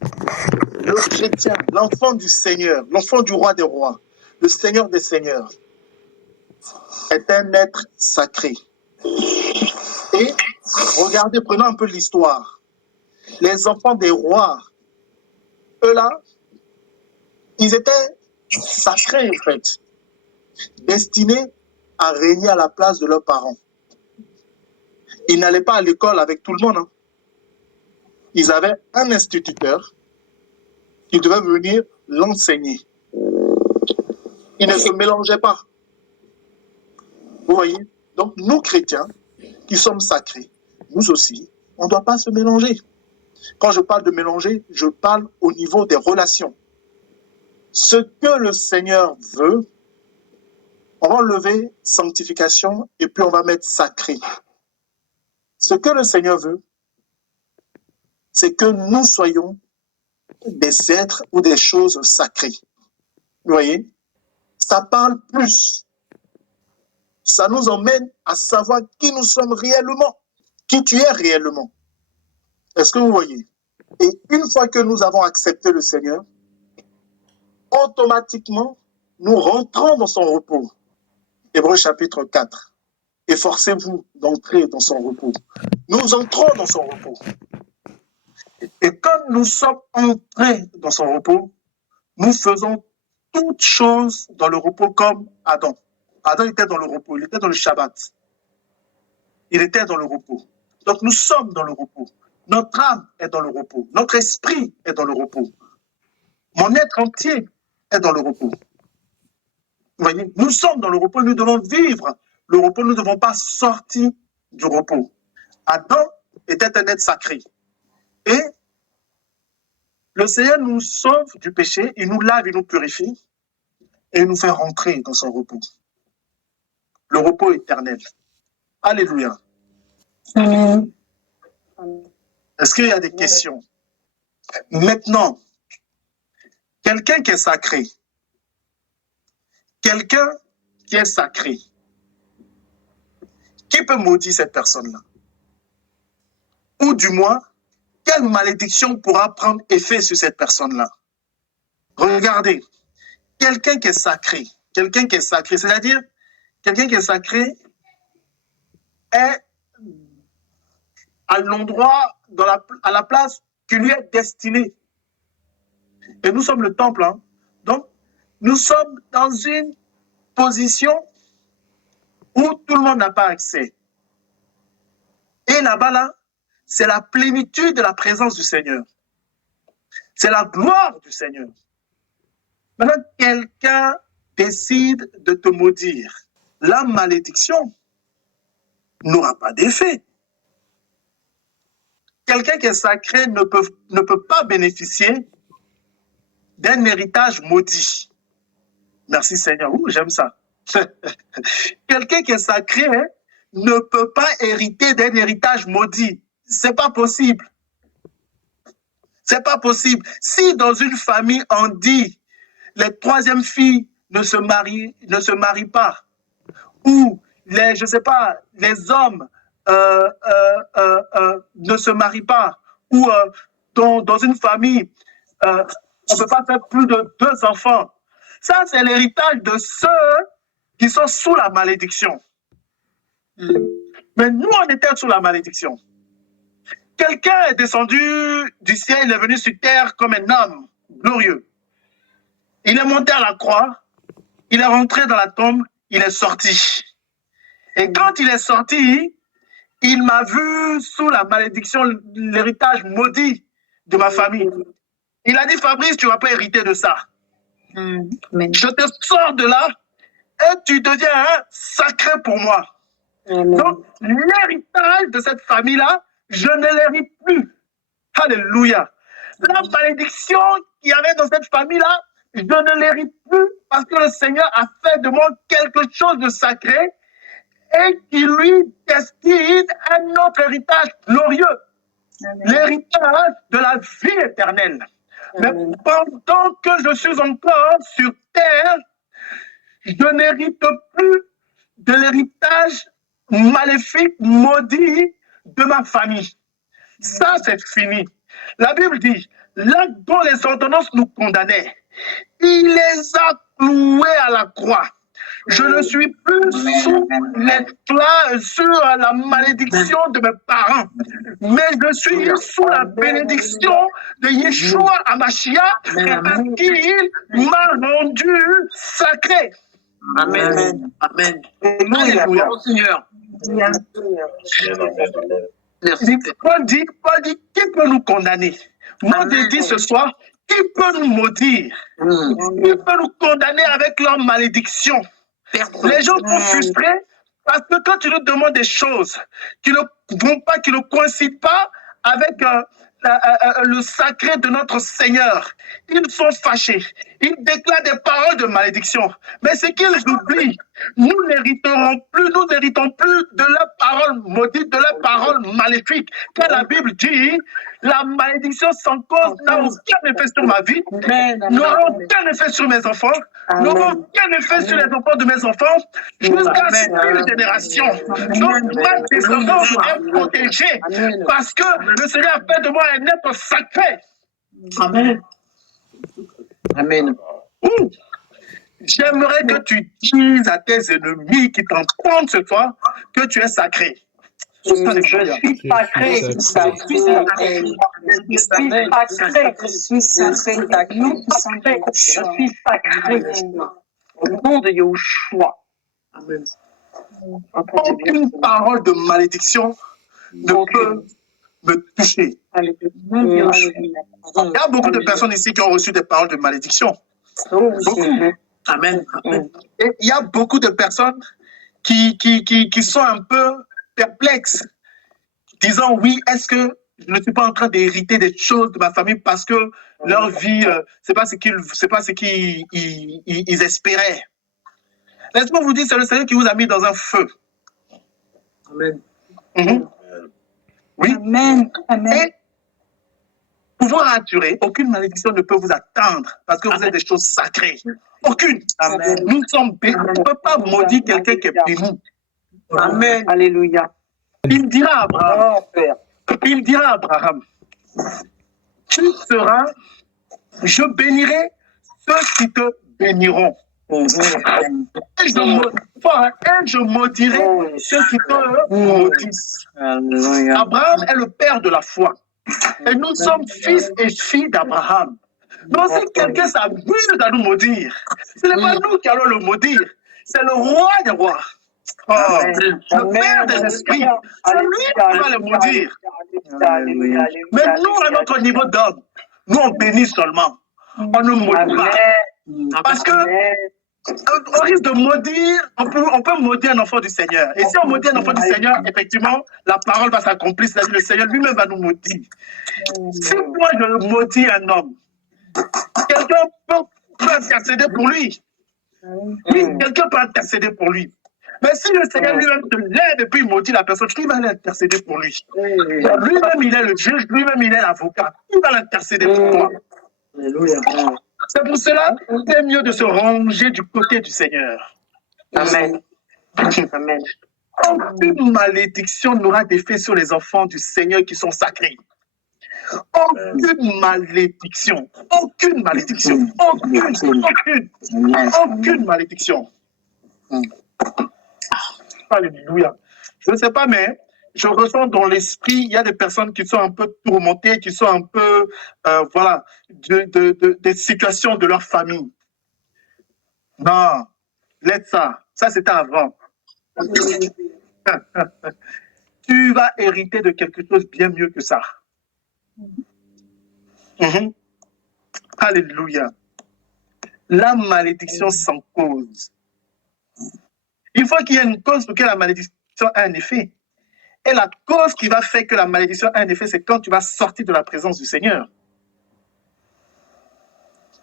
le chrétien, l'enfant du Seigneur, l'enfant du roi des rois, le Seigneur des seigneurs, est un être sacré. Et regardez, prenons un peu l'histoire. Les enfants des rois, eux là, ils étaient sacrés en fait, destinés à régner à la place de leurs parents. Ils n'allaient pas à l'école avec tout le monde. Hein. Ils avaient un instituteur qui devait venir l'enseigner. Ils ne se mélangeaient pas. Vous voyez? Donc nous chrétiens, qui sommes sacrés, nous aussi, on ne doit pas se mélanger. Quand je parle de mélanger, je parle au niveau des relations. Ce que le Seigneur veut, on va enlever sanctification et puis on va mettre sacré. Ce que le Seigneur veut, c'est que nous soyons des êtres ou des choses sacrées. Vous voyez? Ça parle plus. Ça nous emmène à savoir qui nous sommes réellement, qui tu es réellement. Est-ce que vous voyez? Et une fois que nous avons accepté le Seigneur, automatiquement, nous rentrons dans son repos. Hébreux chapitre 4. Efforcez-vous d'entrer dans son repos. Nous entrons dans son repos. Et quand nous sommes entrés dans son repos, nous faisons toutes choses dans le repos comme Adam. Adam était dans le repos, il était dans le Shabbat. Il était dans le repos. Donc nous sommes dans le repos. Notre âme est dans le repos. Notre esprit est dans le repos. Mon être entier est dans le repos. Vous voyez, nous sommes dans le repos, nous devons vivre le repos, nous ne devons pas sortir du repos. Adam était un être sacré. Et le Seigneur nous sauve du péché, il nous lave, il nous purifie et il nous fait rentrer dans son repos. Le repos éternel. Alléluia. Amen. Est-ce qu'il y a des questions? Maintenant, quelqu'un qui est sacré, quelqu'un qui est sacré, qui peut maudire cette personne-là? Ou du moins, quelle malédiction pourra prendre effet sur cette personne-là? Regardez, quelqu'un qui est sacré, c'est-à-dire quelqu'un qui est sacré à l'endroit, à la place qui lui est destinée. Et nous sommes le temple. Hein. Donc, nous sommes dans une position où tout le monde n'a pas accès. Et là-bas, là, c'est la plénitude de la présence du Seigneur. C'est la gloire du Seigneur. Maintenant, quelqu'un décide de te maudire. La malédiction n'aura pas d'effet. Quelqu'un qui est sacré ne peut pas bénéficier d'un héritage maudit. Merci Seigneur. Ouh, j'aime ça. Quelqu'un qui est sacré ne peut pas hériter d'un héritage maudit. C'est pas possible. C'est pas possible. Si dans une famille on dit les troisième filles ne se marient pas, ou les, je sais pas, les hommes ne se marient pas, ou dans une famille on ne peut pas faire plus de 2 enfants. Ça, c'est l'héritage de ceux qui sont sous la malédiction. Mais nous, on était sous la malédiction. Quelqu'un est descendu du ciel, il est venu sur terre comme un homme glorieux. Il est monté à la croix, il est rentré dans la tombe, il est sorti. Et quand il est sorti, il m'a vu sous la malédiction, l'héritage maudit de ma famille. Il a dit, Fabrice, tu ne vas pas hériter de ça. Je te sors de là et tu deviens sacré pour moi. Donc, l'héritage de cette famille-là, je ne l'hérite plus. Alléluia. La malédiction qu'il y avait dans cette famille-là, je ne l'hérite plus parce que le Seigneur a fait de moi quelque chose de sacré et qui lui destine un autre héritage glorieux. L'héritage de la vie éternelle. Mais pendant que je suis encore sur terre, je n'hérite plus de l'héritage maléfique, maudit de ma famille. Ça, c'est fini. La Bible dit, là dont les ordonnances nous condamnaient, il les a cloués à la croix. Je ne suis plus sur la malédiction de mes parents, mais je suis sous la bénédiction de Yeshua Hamashiach, parce qu'il m'a rendu sacré. Amen. Amen. Alléluia. Seigneur. Paul dit, qui peut nous condamner? Moi, je dis ce soir, qui peut nous maudire? Qui peut nous condamner avec leur malédiction? Les gens sont frustrés parce que quand tu nous demandes des choses qui ne vont pas, qui ne coïncident pas avec le sacré de notre Seigneur, ils sont fâchés. Ils déclarent des paroles de malédiction. Mais ce qu'ils oublient, nous n'héritons plus de la parole maudite, de la parole maléfique. Car la Bible dit, la malédiction sans cause n'a aucun effet sur ma vie, n'aura aucun effet sur mes enfants, n'aura aucun effet sur les enfants de mes enfants, jusqu'à 6 générations. Donc, ma descendance est protégée parce que le Seigneur a fait de moi un être sacré. Amen. Amen. J'aimerais que tu dises à tes ennemis qui t'entendent ce soir que tu es sacré. Je suis sacré. Je suis sacré. Je suis sacré. Au nom de Yahushua. Aucune parole de malédiction ne peut me toucher. Il y a beaucoup de personnes ici qui ont reçu des paroles de malédiction. Beaucoup. Amen. Et il y a beaucoup de personnes qui sont un peu perplexes, disant oui, est-ce que je ne suis pas en train d'hériter des choses de ma famille parce que leur vie, c'est pas ce qu'ils espéraient. Laisse-moi vous dire, c'est le Seigneur qui vous a mis dans un feu. Amen. Oui. Amen. Et pour vous rassurer, aucune malédiction ne peut vous atteindre parce que vous êtes des choses sacrées. Aucune. Amen. Nous sommes bénis. On ne peut pas maudire quelqu'un qui est béni. Amen. Alléluia. Il dira à Abraham, tu seras, je bénirai ceux qui te béniront. je maudirai ceux qui te maudissent. Abraham est le père de la foi. Et nous sommes fils et filles d'Abraham. Donc si quelqu'un s'abuse à nous maudire, ce n'est pas nous qui allons le maudire, c'est le roi des rois. Le père des esprits, c'est lui qui va le maudire. Mais nous, à notre niveau d'homme, nous on bénit seulement. On ne maudit pas. Parce que on risque de maudire, on peut maudire un enfant du Seigneur. Et si on maudit un enfant du Seigneur, effectivement, la parole va s'accomplir, c'est-à-dire le Seigneur lui-même va nous maudire. Si moi je maudis un homme, quelqu'un peut intercéder pour lui. Oui, quelqu'un peut intercéder pour lui. Mais si le Seigneur lui-même te lève et puis maudit la personne, qui va l'intercéder pour lui? Lui-même, il est le juge, lui-même, il est l'avocat. Qui va l'intercéder pour toi? Alléluia. C'est pour cela que c'est mieux de se ranger du côté du Seigneur. Amen. Amen. Aucune malédiction n'aura d'effet sur les enfants du Seigneur qui sont sacrés. Aucune malédiction. Aucune malédiction. Aucune malédiction. Alléluia. Je ne sais pas, mais je ressens dans l'esprit, il y a des personnes qui sont un peu tourmentées, qui sont un peu, voilà, des situations de leur famille. Non, laisse ça. Ça, c'était avant. Tu vas hériter de quelque chose bien mieux que ça. Alléluia. La malédiction sans cause. Il faut qu'il y ait une cause pour que la malédiction ait un effet. Et la cause qui va faire que la malédiction a un effet, c'est quand tu vas sortir de la présence du Seigneur.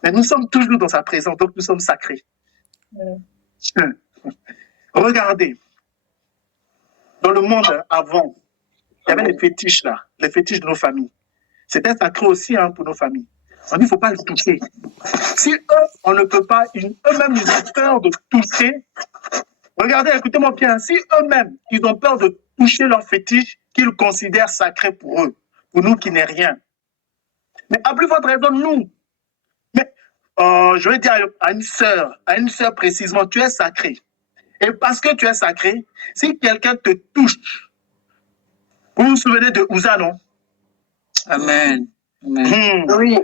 Mais nous sommes toujours dans sa présence, donc nous sommes sacrés. Regardez, dans le monde avant, il y avait les fétiches là, les fétiches de nos familles. C'était sacré aussi pour nos familles. On dit, il ne faut pas le toucher. Si eux, on ne peut pas, eux-mêmes, ils ont peur de toucher. Regardez, écoutez-moi bien, si eux-mêmes, ils ont peur de toucher leur fétiche qu'ils considèrent sacré pour eux, pour nous qui n'est rien. Mais à plus forte raison, nous. Mais je vais dire à une sœur précisément, tu es sacré. Et parce que tu es sacré, si quelqu'un te touche, vous vous souvenez de Uza, non? Amen. Oui.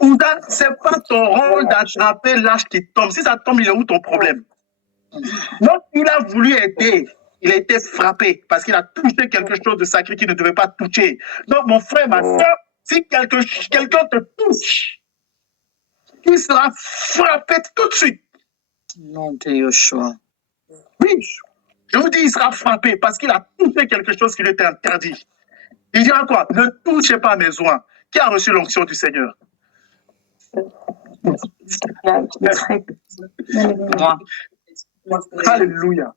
Uza, ce n'est pas ton rôle d'attraper l'âge qui tombe. Si ça tombe, il est où ton problème? Donc, il a voulu aider. Il a été frappé parce qu'il a touché quelque chose de sacré qu'il ne devait pas toucher. Donc, mon frère, ma soeur, si quelqu'un te touche, il sera frappé tout de suite. Non, de Yoshua. Oui, je vous dis, il sera frappé parce qu'il a touché quelque chose qui lui était interdit. Il dira quoi? Ne touchez pas mes oins. Qui a reçu l'onction du Seigneur? Moi. Alléluia.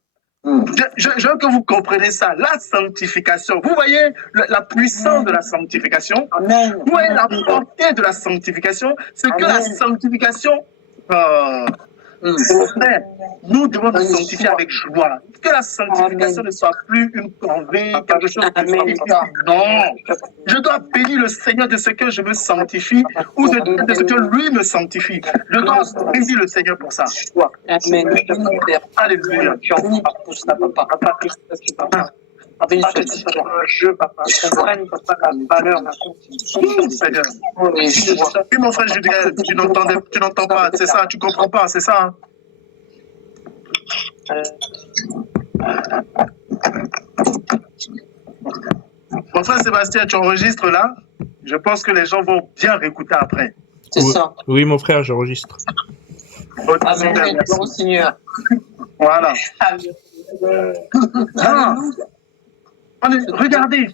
Je veux que vous compreniez ça. La sanctification. Vous voyez la puissance de la sanctification. Amen. Vous voyez la portée de la sanctification. C'est que la sanctification... nous devons nous sanctifier avec joie. Que la sanctification ne soit plus une corvée, quelque chose de... Non. Je dois bénir le Seigneur de ce que je me sanctifie ou de ce que lui me sanctifie. Je dois bénir le Seigneur pour ça. Amen. Alléluia. Oui, mon frère Julien, tu n'entends pas, c'est ça, tu ne comprends pas, c'est ça. Mon frère Sébastien, tu enregistres là? Je pense que les gens vont bien réécouter après. C'est ça. Oui, mon frère, j'enregistre. Amen. Bon Seigneur. Voilà. Regardez.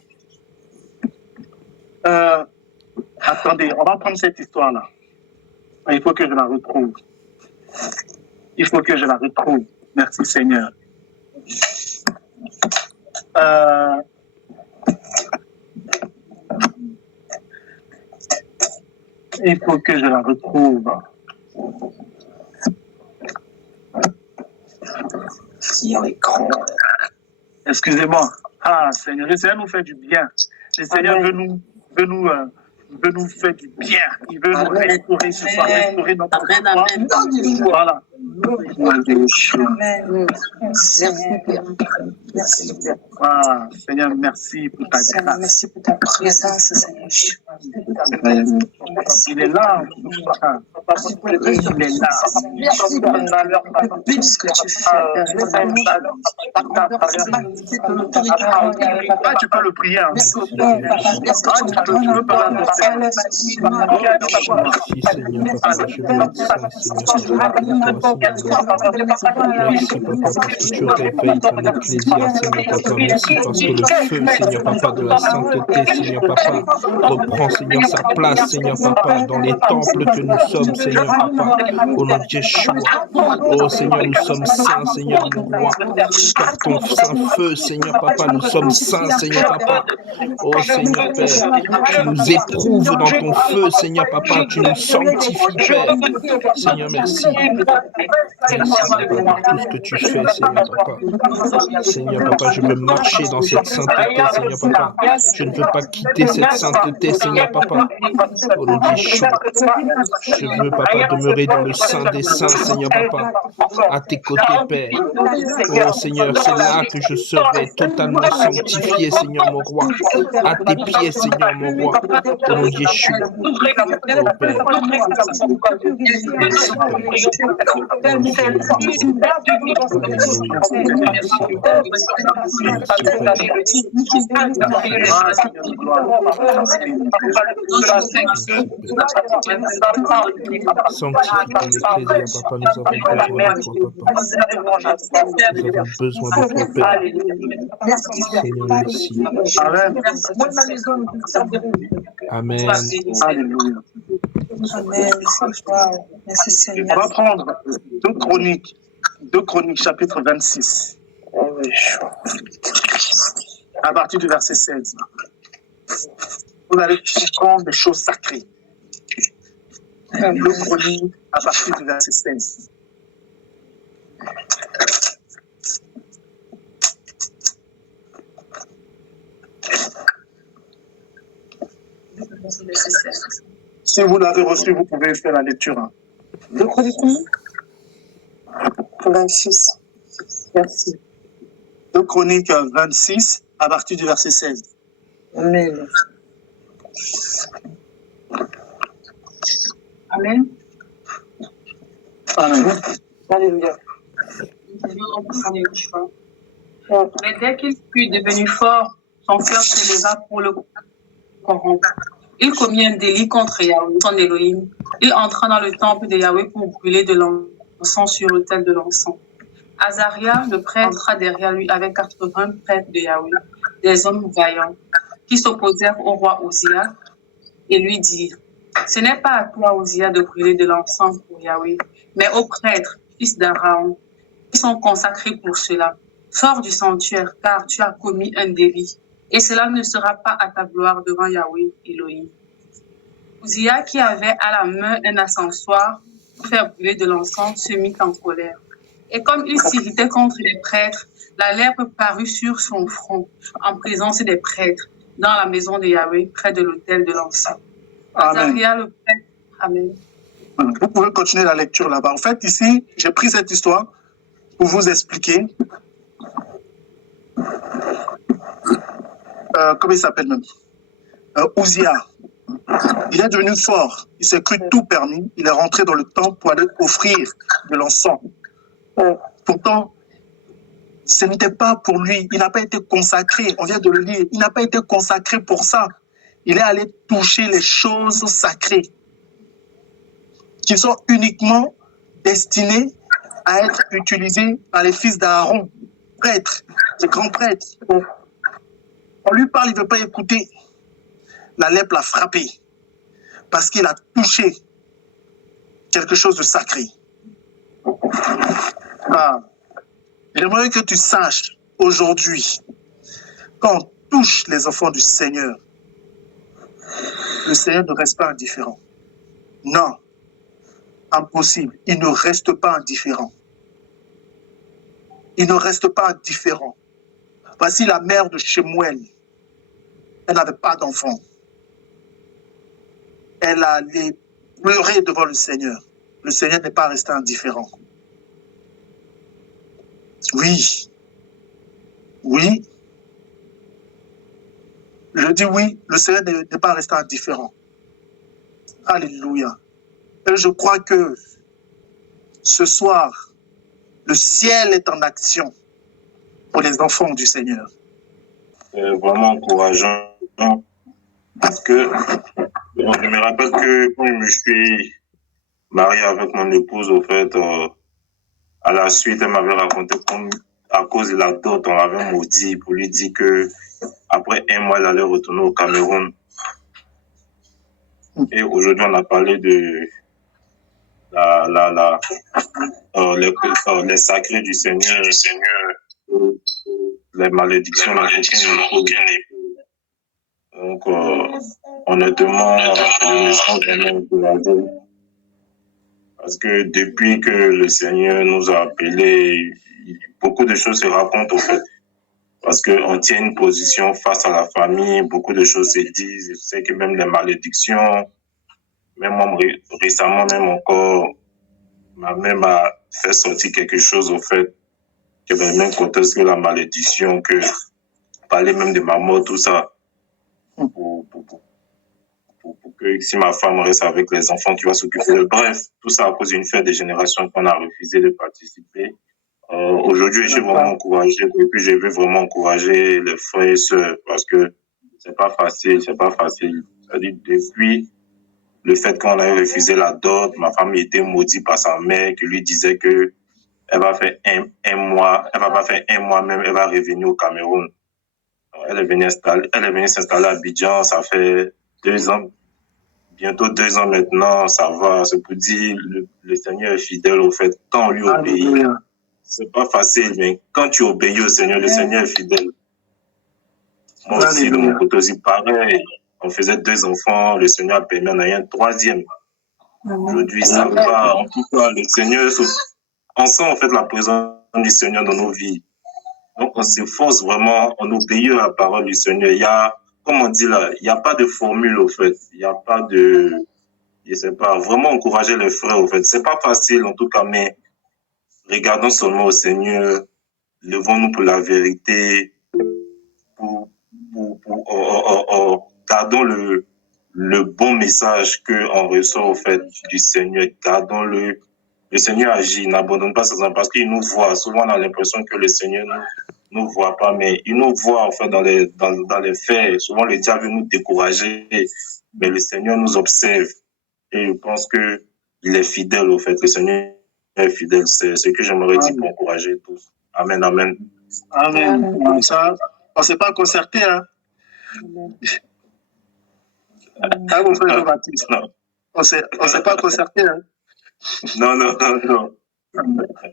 Attendez, on va prendre cette histoire-là. Il faut que je la retrouve. Il faut que je la retrouve. Merci Seigneur. Il faut que je la retrouve. Excusez-moi. Ah, Seigneur, le Seigneur nous fait du bien. Le Seigneur veut nous Il veut nous faire du bien. Il veut nous restaurer ce soir, restaurer notre foi. Voilà. Merci, Père. Ah, Seigneur, merci pour ta grâce. Merci pour ta présence, Seigneur. Il est là. Il est là. Merci pour ce que tu fais. Ah, tu peux le prier. Hein. Tu peux parler à Merci Seigneur, Papa, je bénis ça, Seigneur, merci Papa parce que tu réveilles ton ecclésia, Seigneur Papa, merci parce que le feu, Seigneur Papa, de la sainteté, Seigneur Papa, reprend, Seigneur, sa place, Seigneur Papa, dans les temples que nous sommes, Seigneur Papa, au nom de Yeshua. Oh Seigneur, nous sommes saints, Seigneur mon roi, car ton saint feu, Seigneur Papa, nous sommes saints, Seigneur Papa. Oh Seigneur Père, tu nous éprouves dans ton feu, Seigneur Papa, tu nous sanctifies, Père. Seigneur, merci. Merci Papa pour tout ce que tu fais, Seigneur Papa. Seigneur Papa, je veux marcher dans cette sainteté, Seigneur Papa. Je ne veux pas quitter cette sainteté, Seigneur Papa. Au nom de Yeshua. Je veux, Papa, demeurer dans le sein des saints, Seigneur Papa, à tes côtés, Père. Oh Seigneur, c'est là que je serai totalement sanctifié, Seigneur mon roi. À tes pieds, Seigneur mon roi. Au nom de Yeshua. Oh Père. Sanctifie ton ecclésia, Papa, nous avons besoin de toi, Papa. Nous avons besoin de toi, Père. Seigneur, merci. Amen. Alléluia. Merci, Seigneur. On va prendre 2 Chroniques, chapitre 26. À partir du verset 16. Vous allez comprendre des choses sacrées. 2 Chroniques, à partir du verset 16. Si vous l'avez reçu, vous pouvez faire la lecture. 2 Chroniques 26. Merci. 2 Chroniques 26, à partir du verset 16. Amen. Amen. Amen. Alléluia. Mais dès qu'il fut devenu fort, son cœur s'éleva pour le corrompre. Il commit un délit contre Yahweh, son Elohim. Il entra dans le temple de Yahweh pour brûler de l'encens sur l'autel de l'encens. Azaria, le prêtre, entra derrière lui avec 80 prêtres de Yahweh, des hommes vaillants, qui s'opposèrent au roi Uzziah et lui dirent: ce n'est pas à toi, Uzziah, de brûler de l'encens pour Yahweh, mais aux prêtres, fils d'Aaron, qui sont consacrés pour cela. Sors du sanctuaire, car tu as commis un délit, et cela ne sera pas à ta gloire devant Yahweh, Elohim. Uzziah, qui avait à la main un ascensoir pour faire brûler de l'encens, se mit en colère. Et comme il s'irritait contre les prêtres, la lèpre parut sur son front, en présence des prêtres, dans la maison de Yahweh, près de l'autel de l'encens. Azaria, le prêtre. Amen. Vous pouvez continuer la lecture là-bas. En fait, ici, j'ai pris cette histoire pour vous expliquer. Comment il s'appelle même Uzziah. Il est devenu fort. Il s'est cru tout permis. Il est rentré dans le temple pour aller offrir de l'encens. Pourtant, ce n'était pas pour lui. Il n'a pas été consacré. On vient de le lire. Il n'a pas été consacré pour ça. Il est allé toucher les choses sacrées qui sont uniquement destinées à être utilisées par les fils d'Aaron, prêtres, les grands prêtres. On lui parle, il ne veut pas écouter. La lèpre l'a frappé parce qu'il a touché quelque chose de sacré. J'aimerais que tu saches aujourd'hui, quand on touche les enfants du Seigneur, le Seigneur ne reste pas indifférent. Non, impossible. Il ne reste pas indifférent. Il ne reste pas indifférent. Voici la mère de Shemuel. Elle n'avait pas d'enfant. elle a allé pleurer devant le Seigneur. Le Seigneur n'est pas resté indifférent. Oui. Oui. Je dis oui, le Seigneur n'est pas resté indifférent. Alléluia. Et je crois que ce soir, le ciel est en action pour les enfants du Seigneur. C'est vraiment encourageant parce que je me rappelle que quand je me suis marié avec mon épouse, au fait, à la suite, elle m'avait raconté comme à cause de la dot, on l'avait maudit pour lui dire que après 1 mois, elle allait retourner au Cameroun. Et aujourd'hui, on a parlé de les sacrés du Seigneur, les malédictions, donc, honnêtement, je me sens vraiment encouragé. Parce que depuis que le Seigneur nous a appelés, beaucoup de choses se racontent au fait. Parce qu'on tient une position face à la famille, beaucoup de choses se disent. Je sais que même les malédictions, même moi, récemment, même encore, ma mère m'a fait sortir quelque chose au fait, que le même contexte que la malédiction, que parler même de ma mort, tout ça. Pour que si ma femme reste avec les enfants, tu vas s'occuper. Bref, tout ça à cause d'une fête des générations qu'on a refusé de participer. Aujourd'hui, j'ai vraiment encouragé, et puis je veux vraiment encourager les frères et sœurs parce que c'est pas facile. C'est-à-dire, depuis le fait qu'on a refusé la dot, ma femme était maudite par sa mère qui lui disait que elle va faire un mois, elle va pas faire 1 mois même, elle va revenir au Cameroun. Elle est venue s'installer à Abidjan, ça fait 2 ans, bientôt 2 ans maintenant, ça va, c'est pour dire, le Seigneur est fidèle au fait, quand on lui obéit, c'est pas facile, mais quand tu obéis au Seigneur, le Seigneur est fidèle. Moi aussi, de mon côté aussi, pareil, on faisait 2 enfants, le Seigneur a permis, on a eu un 3e. Aujourd'hui, ça va, en tout cas, le Seigneur, on sent en fait la présence du Seigneur dans nos vies. Donc, on s'efforce vraiment, on obéit à la parole du Seigneur. Il y a, comme on dit là, il n'y a pas de formule, au fait. Il n'y a pas de, je sais pas, vraiment encourager les frères, au fait. C'est pas facile, en tout cas, mais regardons seulement au Seigneur, levons-nous pour la vérité, gardons le bon message qu'on reçoit, au fait, du Seigneur. Gardons-le. Le Seigneur agit, il n'abandonne pas ses enfants parce qu'il nous voit. Souvent, on a l'impression que le Seigneur ne nous voit pas, mais il nous voit en fait dans les faits. Souvent, le diable veut nous décourager, mais le Seigneur nous observe. Et je pense qu'il est fidèle, au fait. Le Seigneur est fidèle. C'est ce que j'aimerais dire pour encourager tous. Amen, amen. Amen. Ça, on ne s'est pas concerté, hein? Ah, mon frère Jean-Baptiste. On ne s'est pas concerté, hein? Non.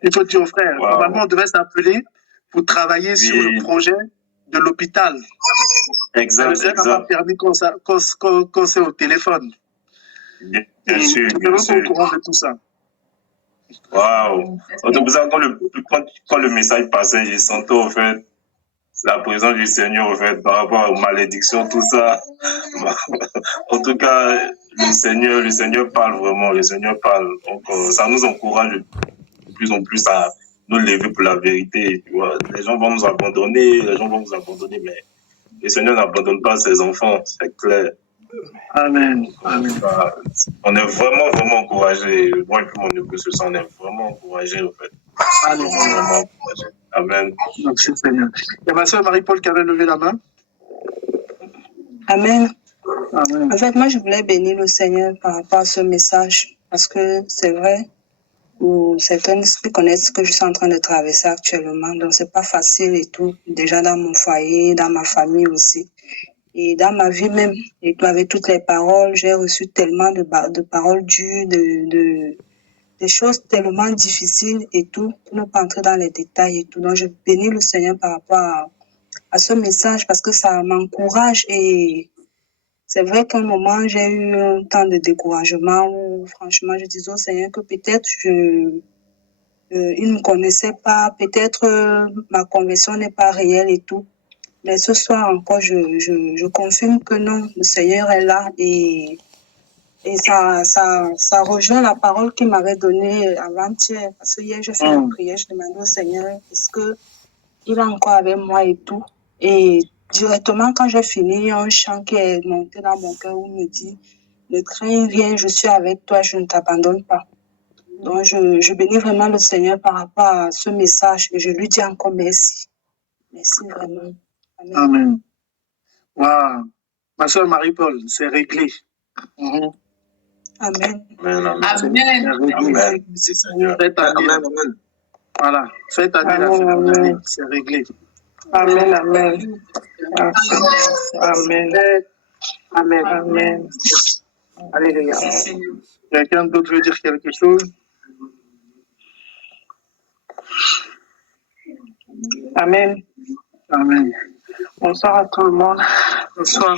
Il faut dire aux frères, normalement, on devait s'appeler pour travailler sur le projet de l'hôpital. Exact. Le Seigneur n'a pas permis qu'on soit au téléphone. Bien sûr. Nous sommes au courant de tout ça. Waouh! Quand le message passait, j'ai senti, en fait, la présence du Seigneur, en fait, par rapport aux malédictions, tout ça. En tout cas, le Seigneur parle vraiment, le Seigneur parle. Donc, ça nous encourage de plus en plus à nous lever pour la vérité. Tu vois. Les gens vont nous abandonner, mais le Seigneur n'abandonne pas ses enfants, c'est clair. Amen. On est vraiment, vraiment encouragés. Moi et puis mon épouse, on est vraiment encouragés, en fait. Amen. Amen. Merci Seigneur. Il y a ma soeur Marie-Paul qui avait levé la main. Amen. En fait, moi, je voulais bénir le Seigneur par rapport à ce message parce que c'est vrai, certains esprits connaissent ce que je suis en train de traverser actuellement. Donc, c'est pas facile et tout. Déjà dans mon foyer, dans ma famille aussi. Et dans ma vie même, et avec toutes les paroles, j'ai reçu tellement de paroles dures, des choses tellement difficiles et tout, pour ne pas entrer dans les détails et tout. Donc, je bénis le Seigneur par rapport à ce message parce que ça m'encourage et c'est vrai qu'à un moment, j'ai eu un temps de découragement où, franchement, je disais au Seigneur que peut-être il ne me connaissait pas, peut-être ma conversion n'est pas réelle et tout. Mais ce soir encore, je confirme que non, le Seigneur est là et Et ça rejoint la parole qu'il m'avait donnée avant-hier. Parce que hier, je fais une prière, je demandais au Seigneur, est-ce qu'il est encore avec moi et tout. Et directement, quand j'ai fini, il y a un chant qui est monté dans mon cœur où il me dit, ne crains rien, je suis avec toi, je ne t'abandonne pas. Donc, je bénis vraiment le Seigneur par rapport à ce message et je lui dis encore merci. Merci vraiment. Amen. Amen. Wow. Ma soeur Marie-Paul, c'est réglé. Amen. Amen. Merci Seigneur. Amen. Voilà. Faites année, c'est réglé. Amen, amen. Amen. Amen, amen. Alléluia. Quelqu'un d'autre veut dire quelque chose? Amen. Amen. Bonsoir à tout le monde. Bonsoir.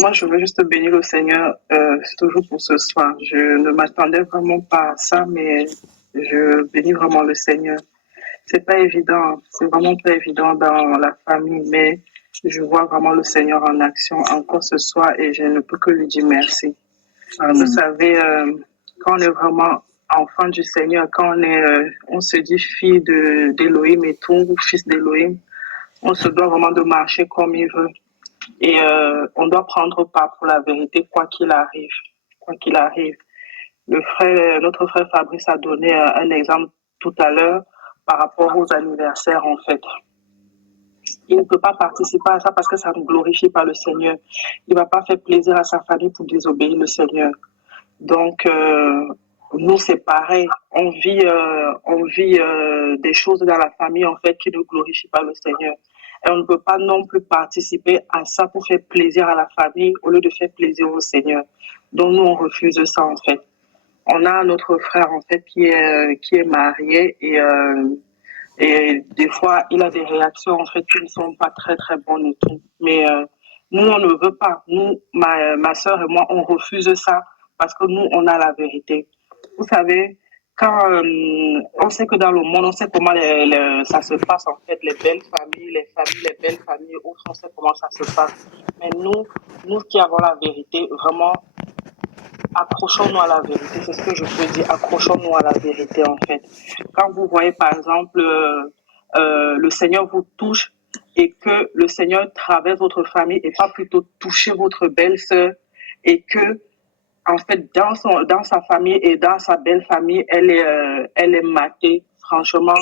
Moi, je veux juste bénir le Seigneur toujours pour ce soir. Je ne m'attendais vraiment pas à ça, mais je bénis vraiment le Seigneur. C'est pas évident, c'est vraiment pas évident dans la famille, mais je vois vraiment le Seigneur en action encore ce soir et je ne peux que lui dire merci. Vous savez, quand on est vraiment enfant du Seigneur, quand on se dit fille d'Élohim et tout, ou fils d'Élohim, on se doit vraiment de marcher comme il veut. Et on doit prendre part pour la vérité, quoi qu'il arrive. Quoi qu'il arrive. Notre frère Fabrice a donné un exemple tout à l'heure par rapport aux anniversaires, en fait. Il ne peut pas participer à ça parce que ça ne glorifie pas le Seigneur. Il ne va pas faire plaisir à sa famille pour désobéir le Seigneur. Donc, nous, c'est pareil. On vit des choses dans la famille, en fait, qui ne glorifient pas le Seigneur. Et on ne peut pas non plus participer à ça pour faire plaisir à la famille au lieu de faire plaisir au Seigneur. Donc, nous, on refuse ça, en fait. On a notre frère, en fait, qui est marié et des fois, il a des réactions, en fait, qui ne sont pas très, très bonnes et tout. Mais nous, on ne veut pas. Nous, ma soeur et moi, on refuse ça parce que nous, on a la vérité. Vous savez, quand on sait que dans le monde, on sait comment ça se passe, en fait, les belles familles, les belles familles, autres, on sait comment ça se passe. Mais nous qui avons la vérité, vraiment, accrochons-nous à la vérité, c'est ce que je peux dire, accrochons-nous à la vérité, en fait. Quand vous voyez, par exemple, le Seigneur vous touche et que le Seigneur traverse votre famille et pas plutôt toucher votre belle-sœur et que, en fait, dans sa famille et dans sa belle famille, elle est matée. Franchement,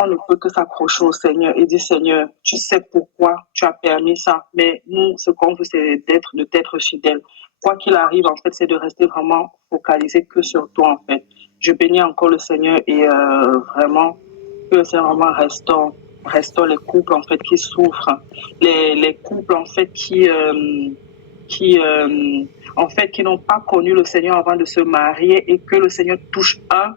on ne peut que s'accrocher au Seigneur et dire, Seigneur, tu sais pourquoi tu as permis ça, mais nous, ce qu'on veut, c'est de t'être fidèle. Quoi qu'il arrive, en fait, c'est de rester vraiment focalisé que sur toi, en fait. Je bénis encore le Seigneur et vraiment, que c'est vraiment restaure les couples, en fait, qui souffrent. Les couples, en fait, qui n'ont pas connu le Seigneur avant de se marier et que le Seigneur touche un,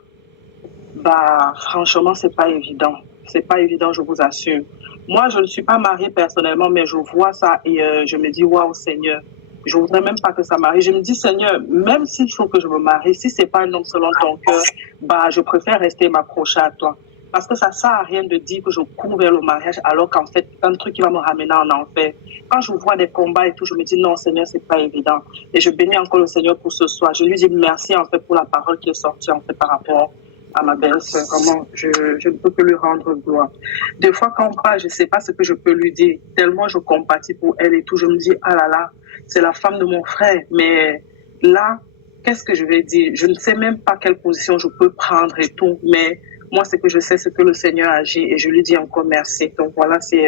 bah, franchement, c'est pas évident. C'est pas évident, je vous assure. Moi, je ne suis pas mariée personnellement, mais je vois ça et je me dis, waouh, Seigneur, je voudrais même pas que ça m'arrive. Je me dis, Seigneur, même s'il faut que je me marie, si c'est pas un homme selon ton cœur, bah, je préfère rester m'accrocher à toi. Parce que ça sert à rien de dire que je cours vers le mariage alors qu'en fait, c'est un truc qui va me ramener en enfer. Quand je vois des combats et tout, je me dis non, Seigneur, c'est pas évident. Et je bénis encore le Seigneur pour ce soir. Je lui dis merci en fait pour la parole qui est sortie en fait par rapport à ma belle-sœur. Vraiment, je ne peux que lui rendre gloire. Des fois, quand on parle, je sais pas ce que je peux lui dire. Tellement je compatis pour elle et tout. Je me dis, ah là là, c'est la femme de mon frère. Mais là, qu'est-ce que je vais dire? Je ne sais même pas quelle position je peux prendre et tout. Mais moi, ce que je sais, c'est que le Seigneur agit et je lui dis encore merci. Donc voilà, c'est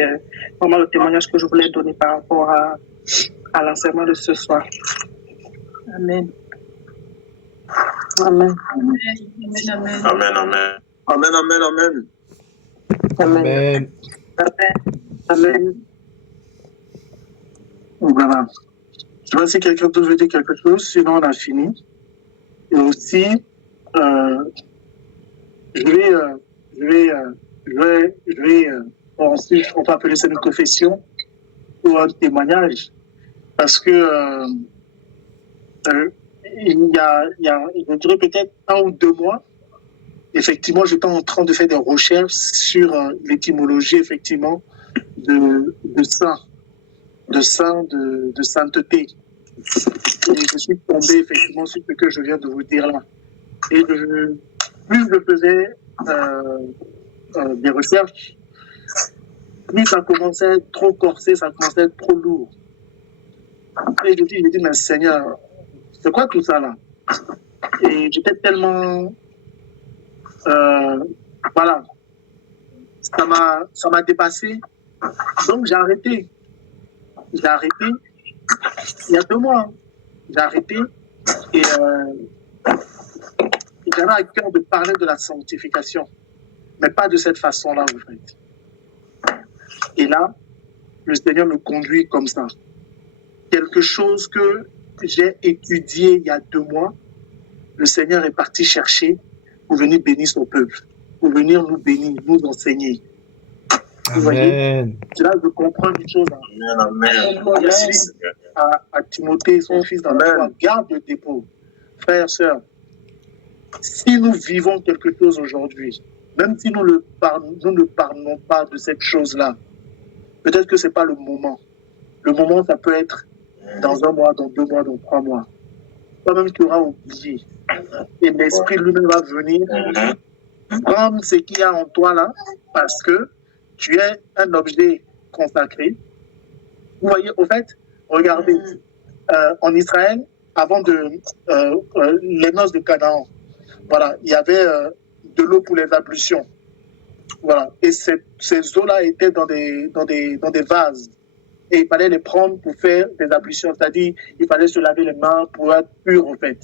vraiment le témoignage que je voulais donner par rapport à l'enseignement de ce soir. Amen. Amen. Amen, amen. Amen, amen, amen. Amen. Amen. Voilà. Je sais pas si quelqu'un d'autre veut dire quelque chose, sinon on a fini. Et aussi, ensuite, on peut appeler ça une confession ou un témoignage, parce que je dirais peut-être 1 ou 2 mois, effectivement, j'étais en train de faire des recherches sur l'étymologie, effectivement, de sainteté. Et je suis tombé effectivement sur ce que je viens de vous dire là. Et plus je faisais des recherches, plus ça commençait à être trop corsé, ça commençait à être trop lourd. Et je dis, mais Seigneur, c'est quoi tout ça là? Et j'étais tellement... voilà. Ça m'a dépassé. Donc j'ai arrêté. J'ai arrêté il y a 2 mois. J'ai arrêté et j'avais à cœur de parler de la sanctification, mais pas de cette façon-là, en fait. Et là, le Seigneur me conduit comme ça. Quelque chose que j'ai étudié il y a 2 mois, le Seigneur est parti chercher pour venir bénir son peuple, pour venir nous bénir, nous enseigner. Vous voyez, c'est là que je comprends une chose. À Timothée, son fils dans la foi, garde le dépôt. Frères, sœurs, si nous vivons quelque chose aujourd'hui, même si nous ne parlons pas de cette chose-là, peut-être que ce n'est pas le moment. Le moment, ça peut être dans 1 mois, dans 2 mois, dans 3 mois. Toi-même, tu auras oublié. Et l'Esprit lui-même va venir prendre ce qu'il y a en toi là, parce que tu es un objet consacré. Vous voyez, au fait, regardez, en Israël, avant les noces de Canaan, voilà, il y avait de l'eau pour les ablutions. Voilà. Et ces eaux-là étaient dans des vases. Et il fallait les prendre pour faire des ablutions. C'est-à-dire, il fallait se laver les mains pour être pur, en fait.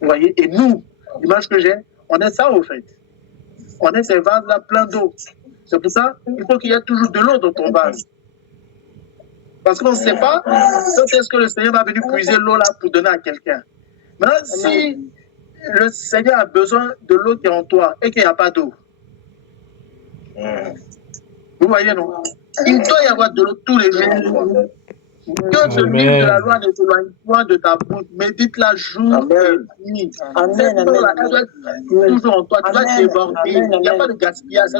Vous voyez? Et nous, l'image que j'ai, on est ça, au fait. On est ces vases-là pleins d'eau. C'est pour ça qu'il faut qu'il y ait toujours de l'eau dans ton vase. Parce qu'on ne sait pas quand est-ce que le Seigneur va venir puiser l'eau là pour donner à quelqu'un. Maintenant, si le Seigneur a besoin de l'eau qui est en toi et qu'il n'y a pas d'eau, vous voyez, non? Il doit y avoir de l'eau tous les jours. Que le livre de la loi ne s'éloigne point de ta bouche. Médite-la jour et nuit. Cette eau-là, elle doit être toujours en toi. Tu dois déborder. Il n'y a pas de gaspillage. Tu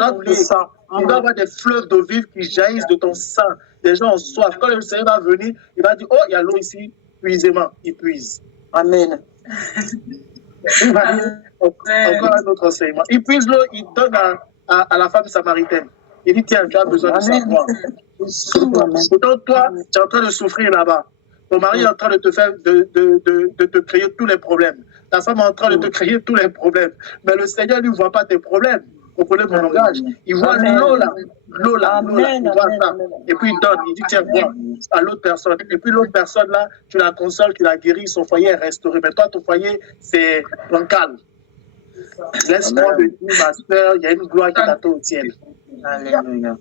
dois avoir des fleuves d'eau vive qui jaillissent de ton sang. Les gens ont soif. Quand le Seigneur va venir, il va dire, oh, il y a l'eau ici, puisez-moi. Il puise. Amen. Il va dire, encore un autre enseignement. Il puise l'eau, il donne à la femme samaritaine. Il dit, tiens, tu as besoin de savoir. Pourtant, toi, tu es en train de souffrir là-bas. Ton mari est en train de te faire, de te créer tous les problèmes. Ta femme est en train de te créer tous les problèmes. Mais le Seigneur ne voit pas tes problèmes. Vous comprenez mon langage? Il voit l'eau là. L'eau là. Il voit ça. Et puis il donne. Il dit, tiens, vois à l'autre personne. Et puis l'autre personne là, tu la consoles, tu la guéris, son foyer est restauré. Mais toi, ton foyer, c'est bancal. Laisse-moi de dire, ma soeur, il y a une gloire qui t'attend au ciel. Alléluia.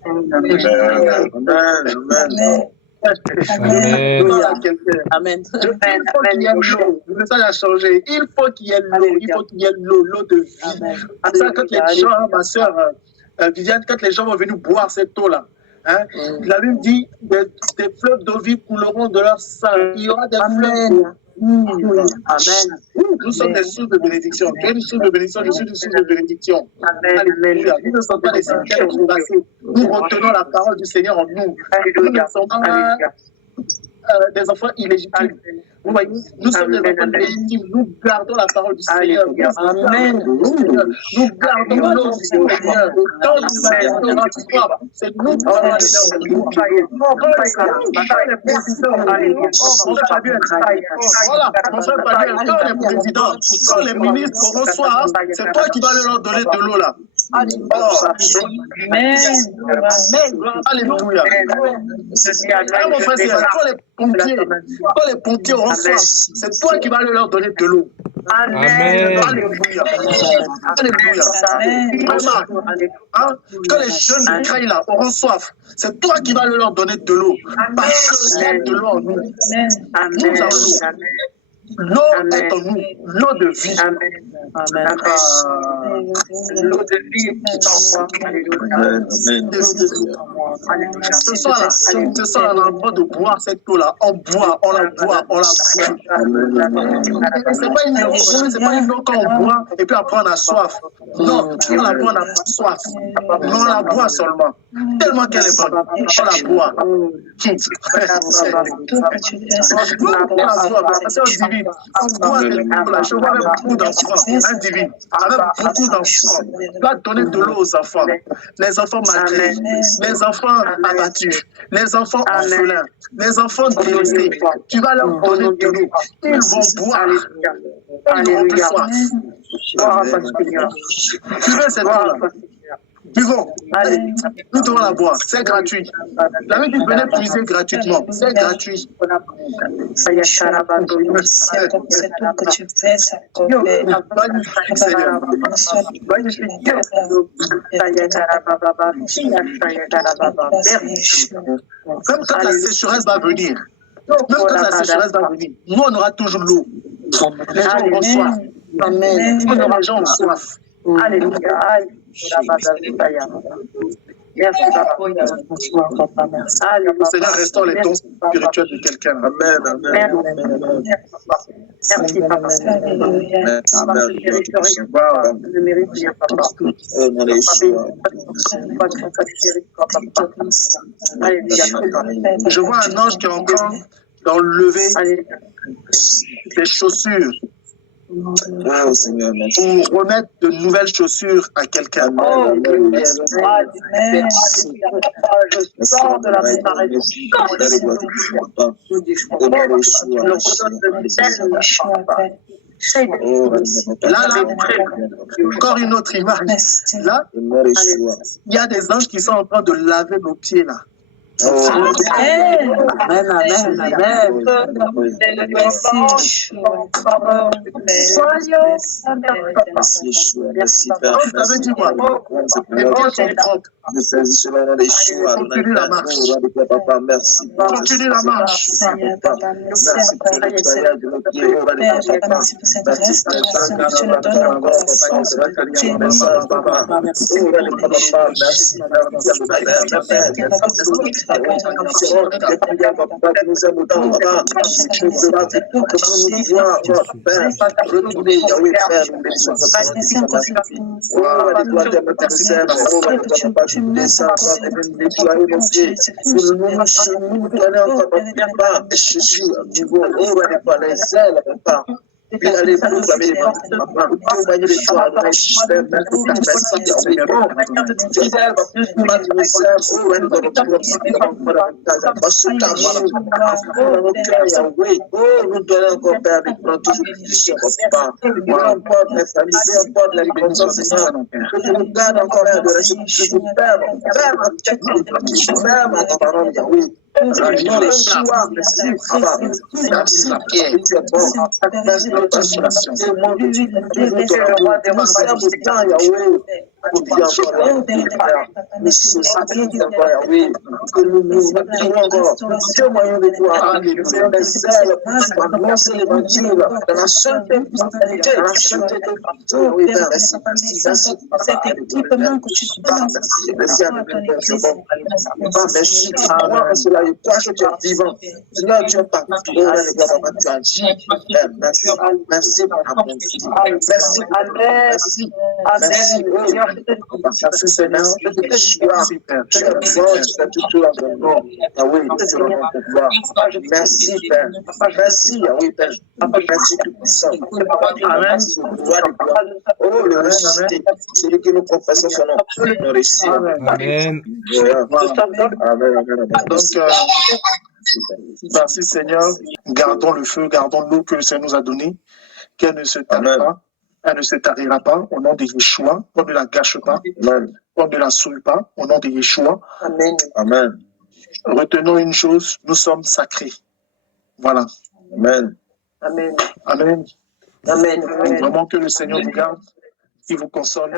Amen. Il faut qu'il y ait l'eau. Le message a changé. Il faut qu'il y ait l'eau. Il faut qu'il y ait l'eau de vie. À ça, quand les gens, ma soeur Viviane, quand les gens vont venir boire cette eau-là, hein, la Bible dit des fleuves d'eau vive couleront de leur sang. Il y aura des fleuves d'eau. Amen. Nous sommes des sources de bénédiction. Tu es une source de bénédiction, je suis une source de bénédiction. Alléluia. Nous ne sommes pas des cimetières passés. Nous retenons la parole du Seigneur en nous. Nous ne sommes pas des enfants illégitimes. Vous voyez, nous sommes des enfants légitimes. Nous gardons la parole du Seigneur. Amen. Nous gardons l'eau du Seigneur. Tant nous avons soif, c'est nous qui sommes les présidents, quand les ministres auront soif, c'est toi qui vas leur donner de l'eau là. Amen. Alléluia. Mon frère, quand les pompiers auront soif, c'est toi qui vas leur donner de l'eau. Amen. Alléluia. Alléluia. Quand les jeunes d'Ukraine là auront soif, c'est toi qui vas leur donner de l'eau. Parce qu'il y a de l'eau en nous. Nous avons l'eau. L'eau est en nous, l'eau de vie. Amen. L'eau de vie est en moi. Ce soir, on est en train de boire cette eau-là. On boit, on la boit, on la boit. C'est pas une eau quand on boit et puis après on a soif. Non, on la boit, on n'a pas soif. Mais on la boit seulement. Tellement qu'elle est bonne. On la boit. On boit la chose avec beaucoup d'enfants. Un divin. Avec beaucoup d'enfants. Tu dois donner de l'eau aux enfants. Les enfants malgrés. Les enfants abattus. Les enfants orphelins. Les enfants délaissés. Tu vas leur donner de l'eau. Ils vont boire. Ils n'auront plus soif. Tu veux cette eau-là? Buvons. Nous devons la boire. C'est gratuit. La vie qui venait puiser gratuitement. C'est gratuit. Même quand la sécheresse va venir, nous on aura toujours l'eau. Les gens auront soif. Amen. Les gens ont soif. Alléluia. Merci, Seigneur, restaure les dons spirituels de quelqu'un. Amen. Merci, Papa. Je vois un ange qui est en train d'enlever les chaussures. Oh, Seigneur, merci. Pour remettre de nouvelles chaussures à quelqu'un. Oh, merci. Je sors de la Là, encore une autre image. Là, il y a des anges qui sont en train de laver nos pieds là. Amen. Continue la marche. Puis allez proclamer les témoigner les joies de nous donner encore Père des plans toujours plus papa. Peu importe les familles, peu importe la liberté, Seigneur, que tu nous gardes encore de rester ferme à ta parole, Yahweh. Merci, Papa. Merci, Pierre. Tu es bon. Merci, que nous nous mettions encore témoignons de toi, que c'est des ailes pour annoncer l'évangile dans la sainteté, dans la sainteté. Oui, Père, merci, merci. Merci, tu crois en cela, je crois que tu es vivant. Seigneur, tu es partout, tu agis. Merci, merci, merci, merci. Merci, Seigneur, tu es choix, tu es fort, tu fais tout dans ton nom. Ah oui, tu es dans ton pouvoir. Merci, Père. Merci, ah oui, Père. Merci, tout-puissant. Merci, oh, le ressuscité, celui que nous confessons son nom, nous réussissons. Amen. Donc, merci Seigneur. Gardons le feu, gardons l'eau que le Seigneur nous a donnée, qu'elle ne se tarie pas. Elle ne se tarira pas au nom de Yeshua. On ne la gâche pas. On ne la souille pas au nom de Yeshua. Amen. Amen. Retenons une chose, nous sommes sacrés. Voilà. Amen. Amen. Amen. Amen. Vraiment que le Seigneur vous garde, qu'il vous console.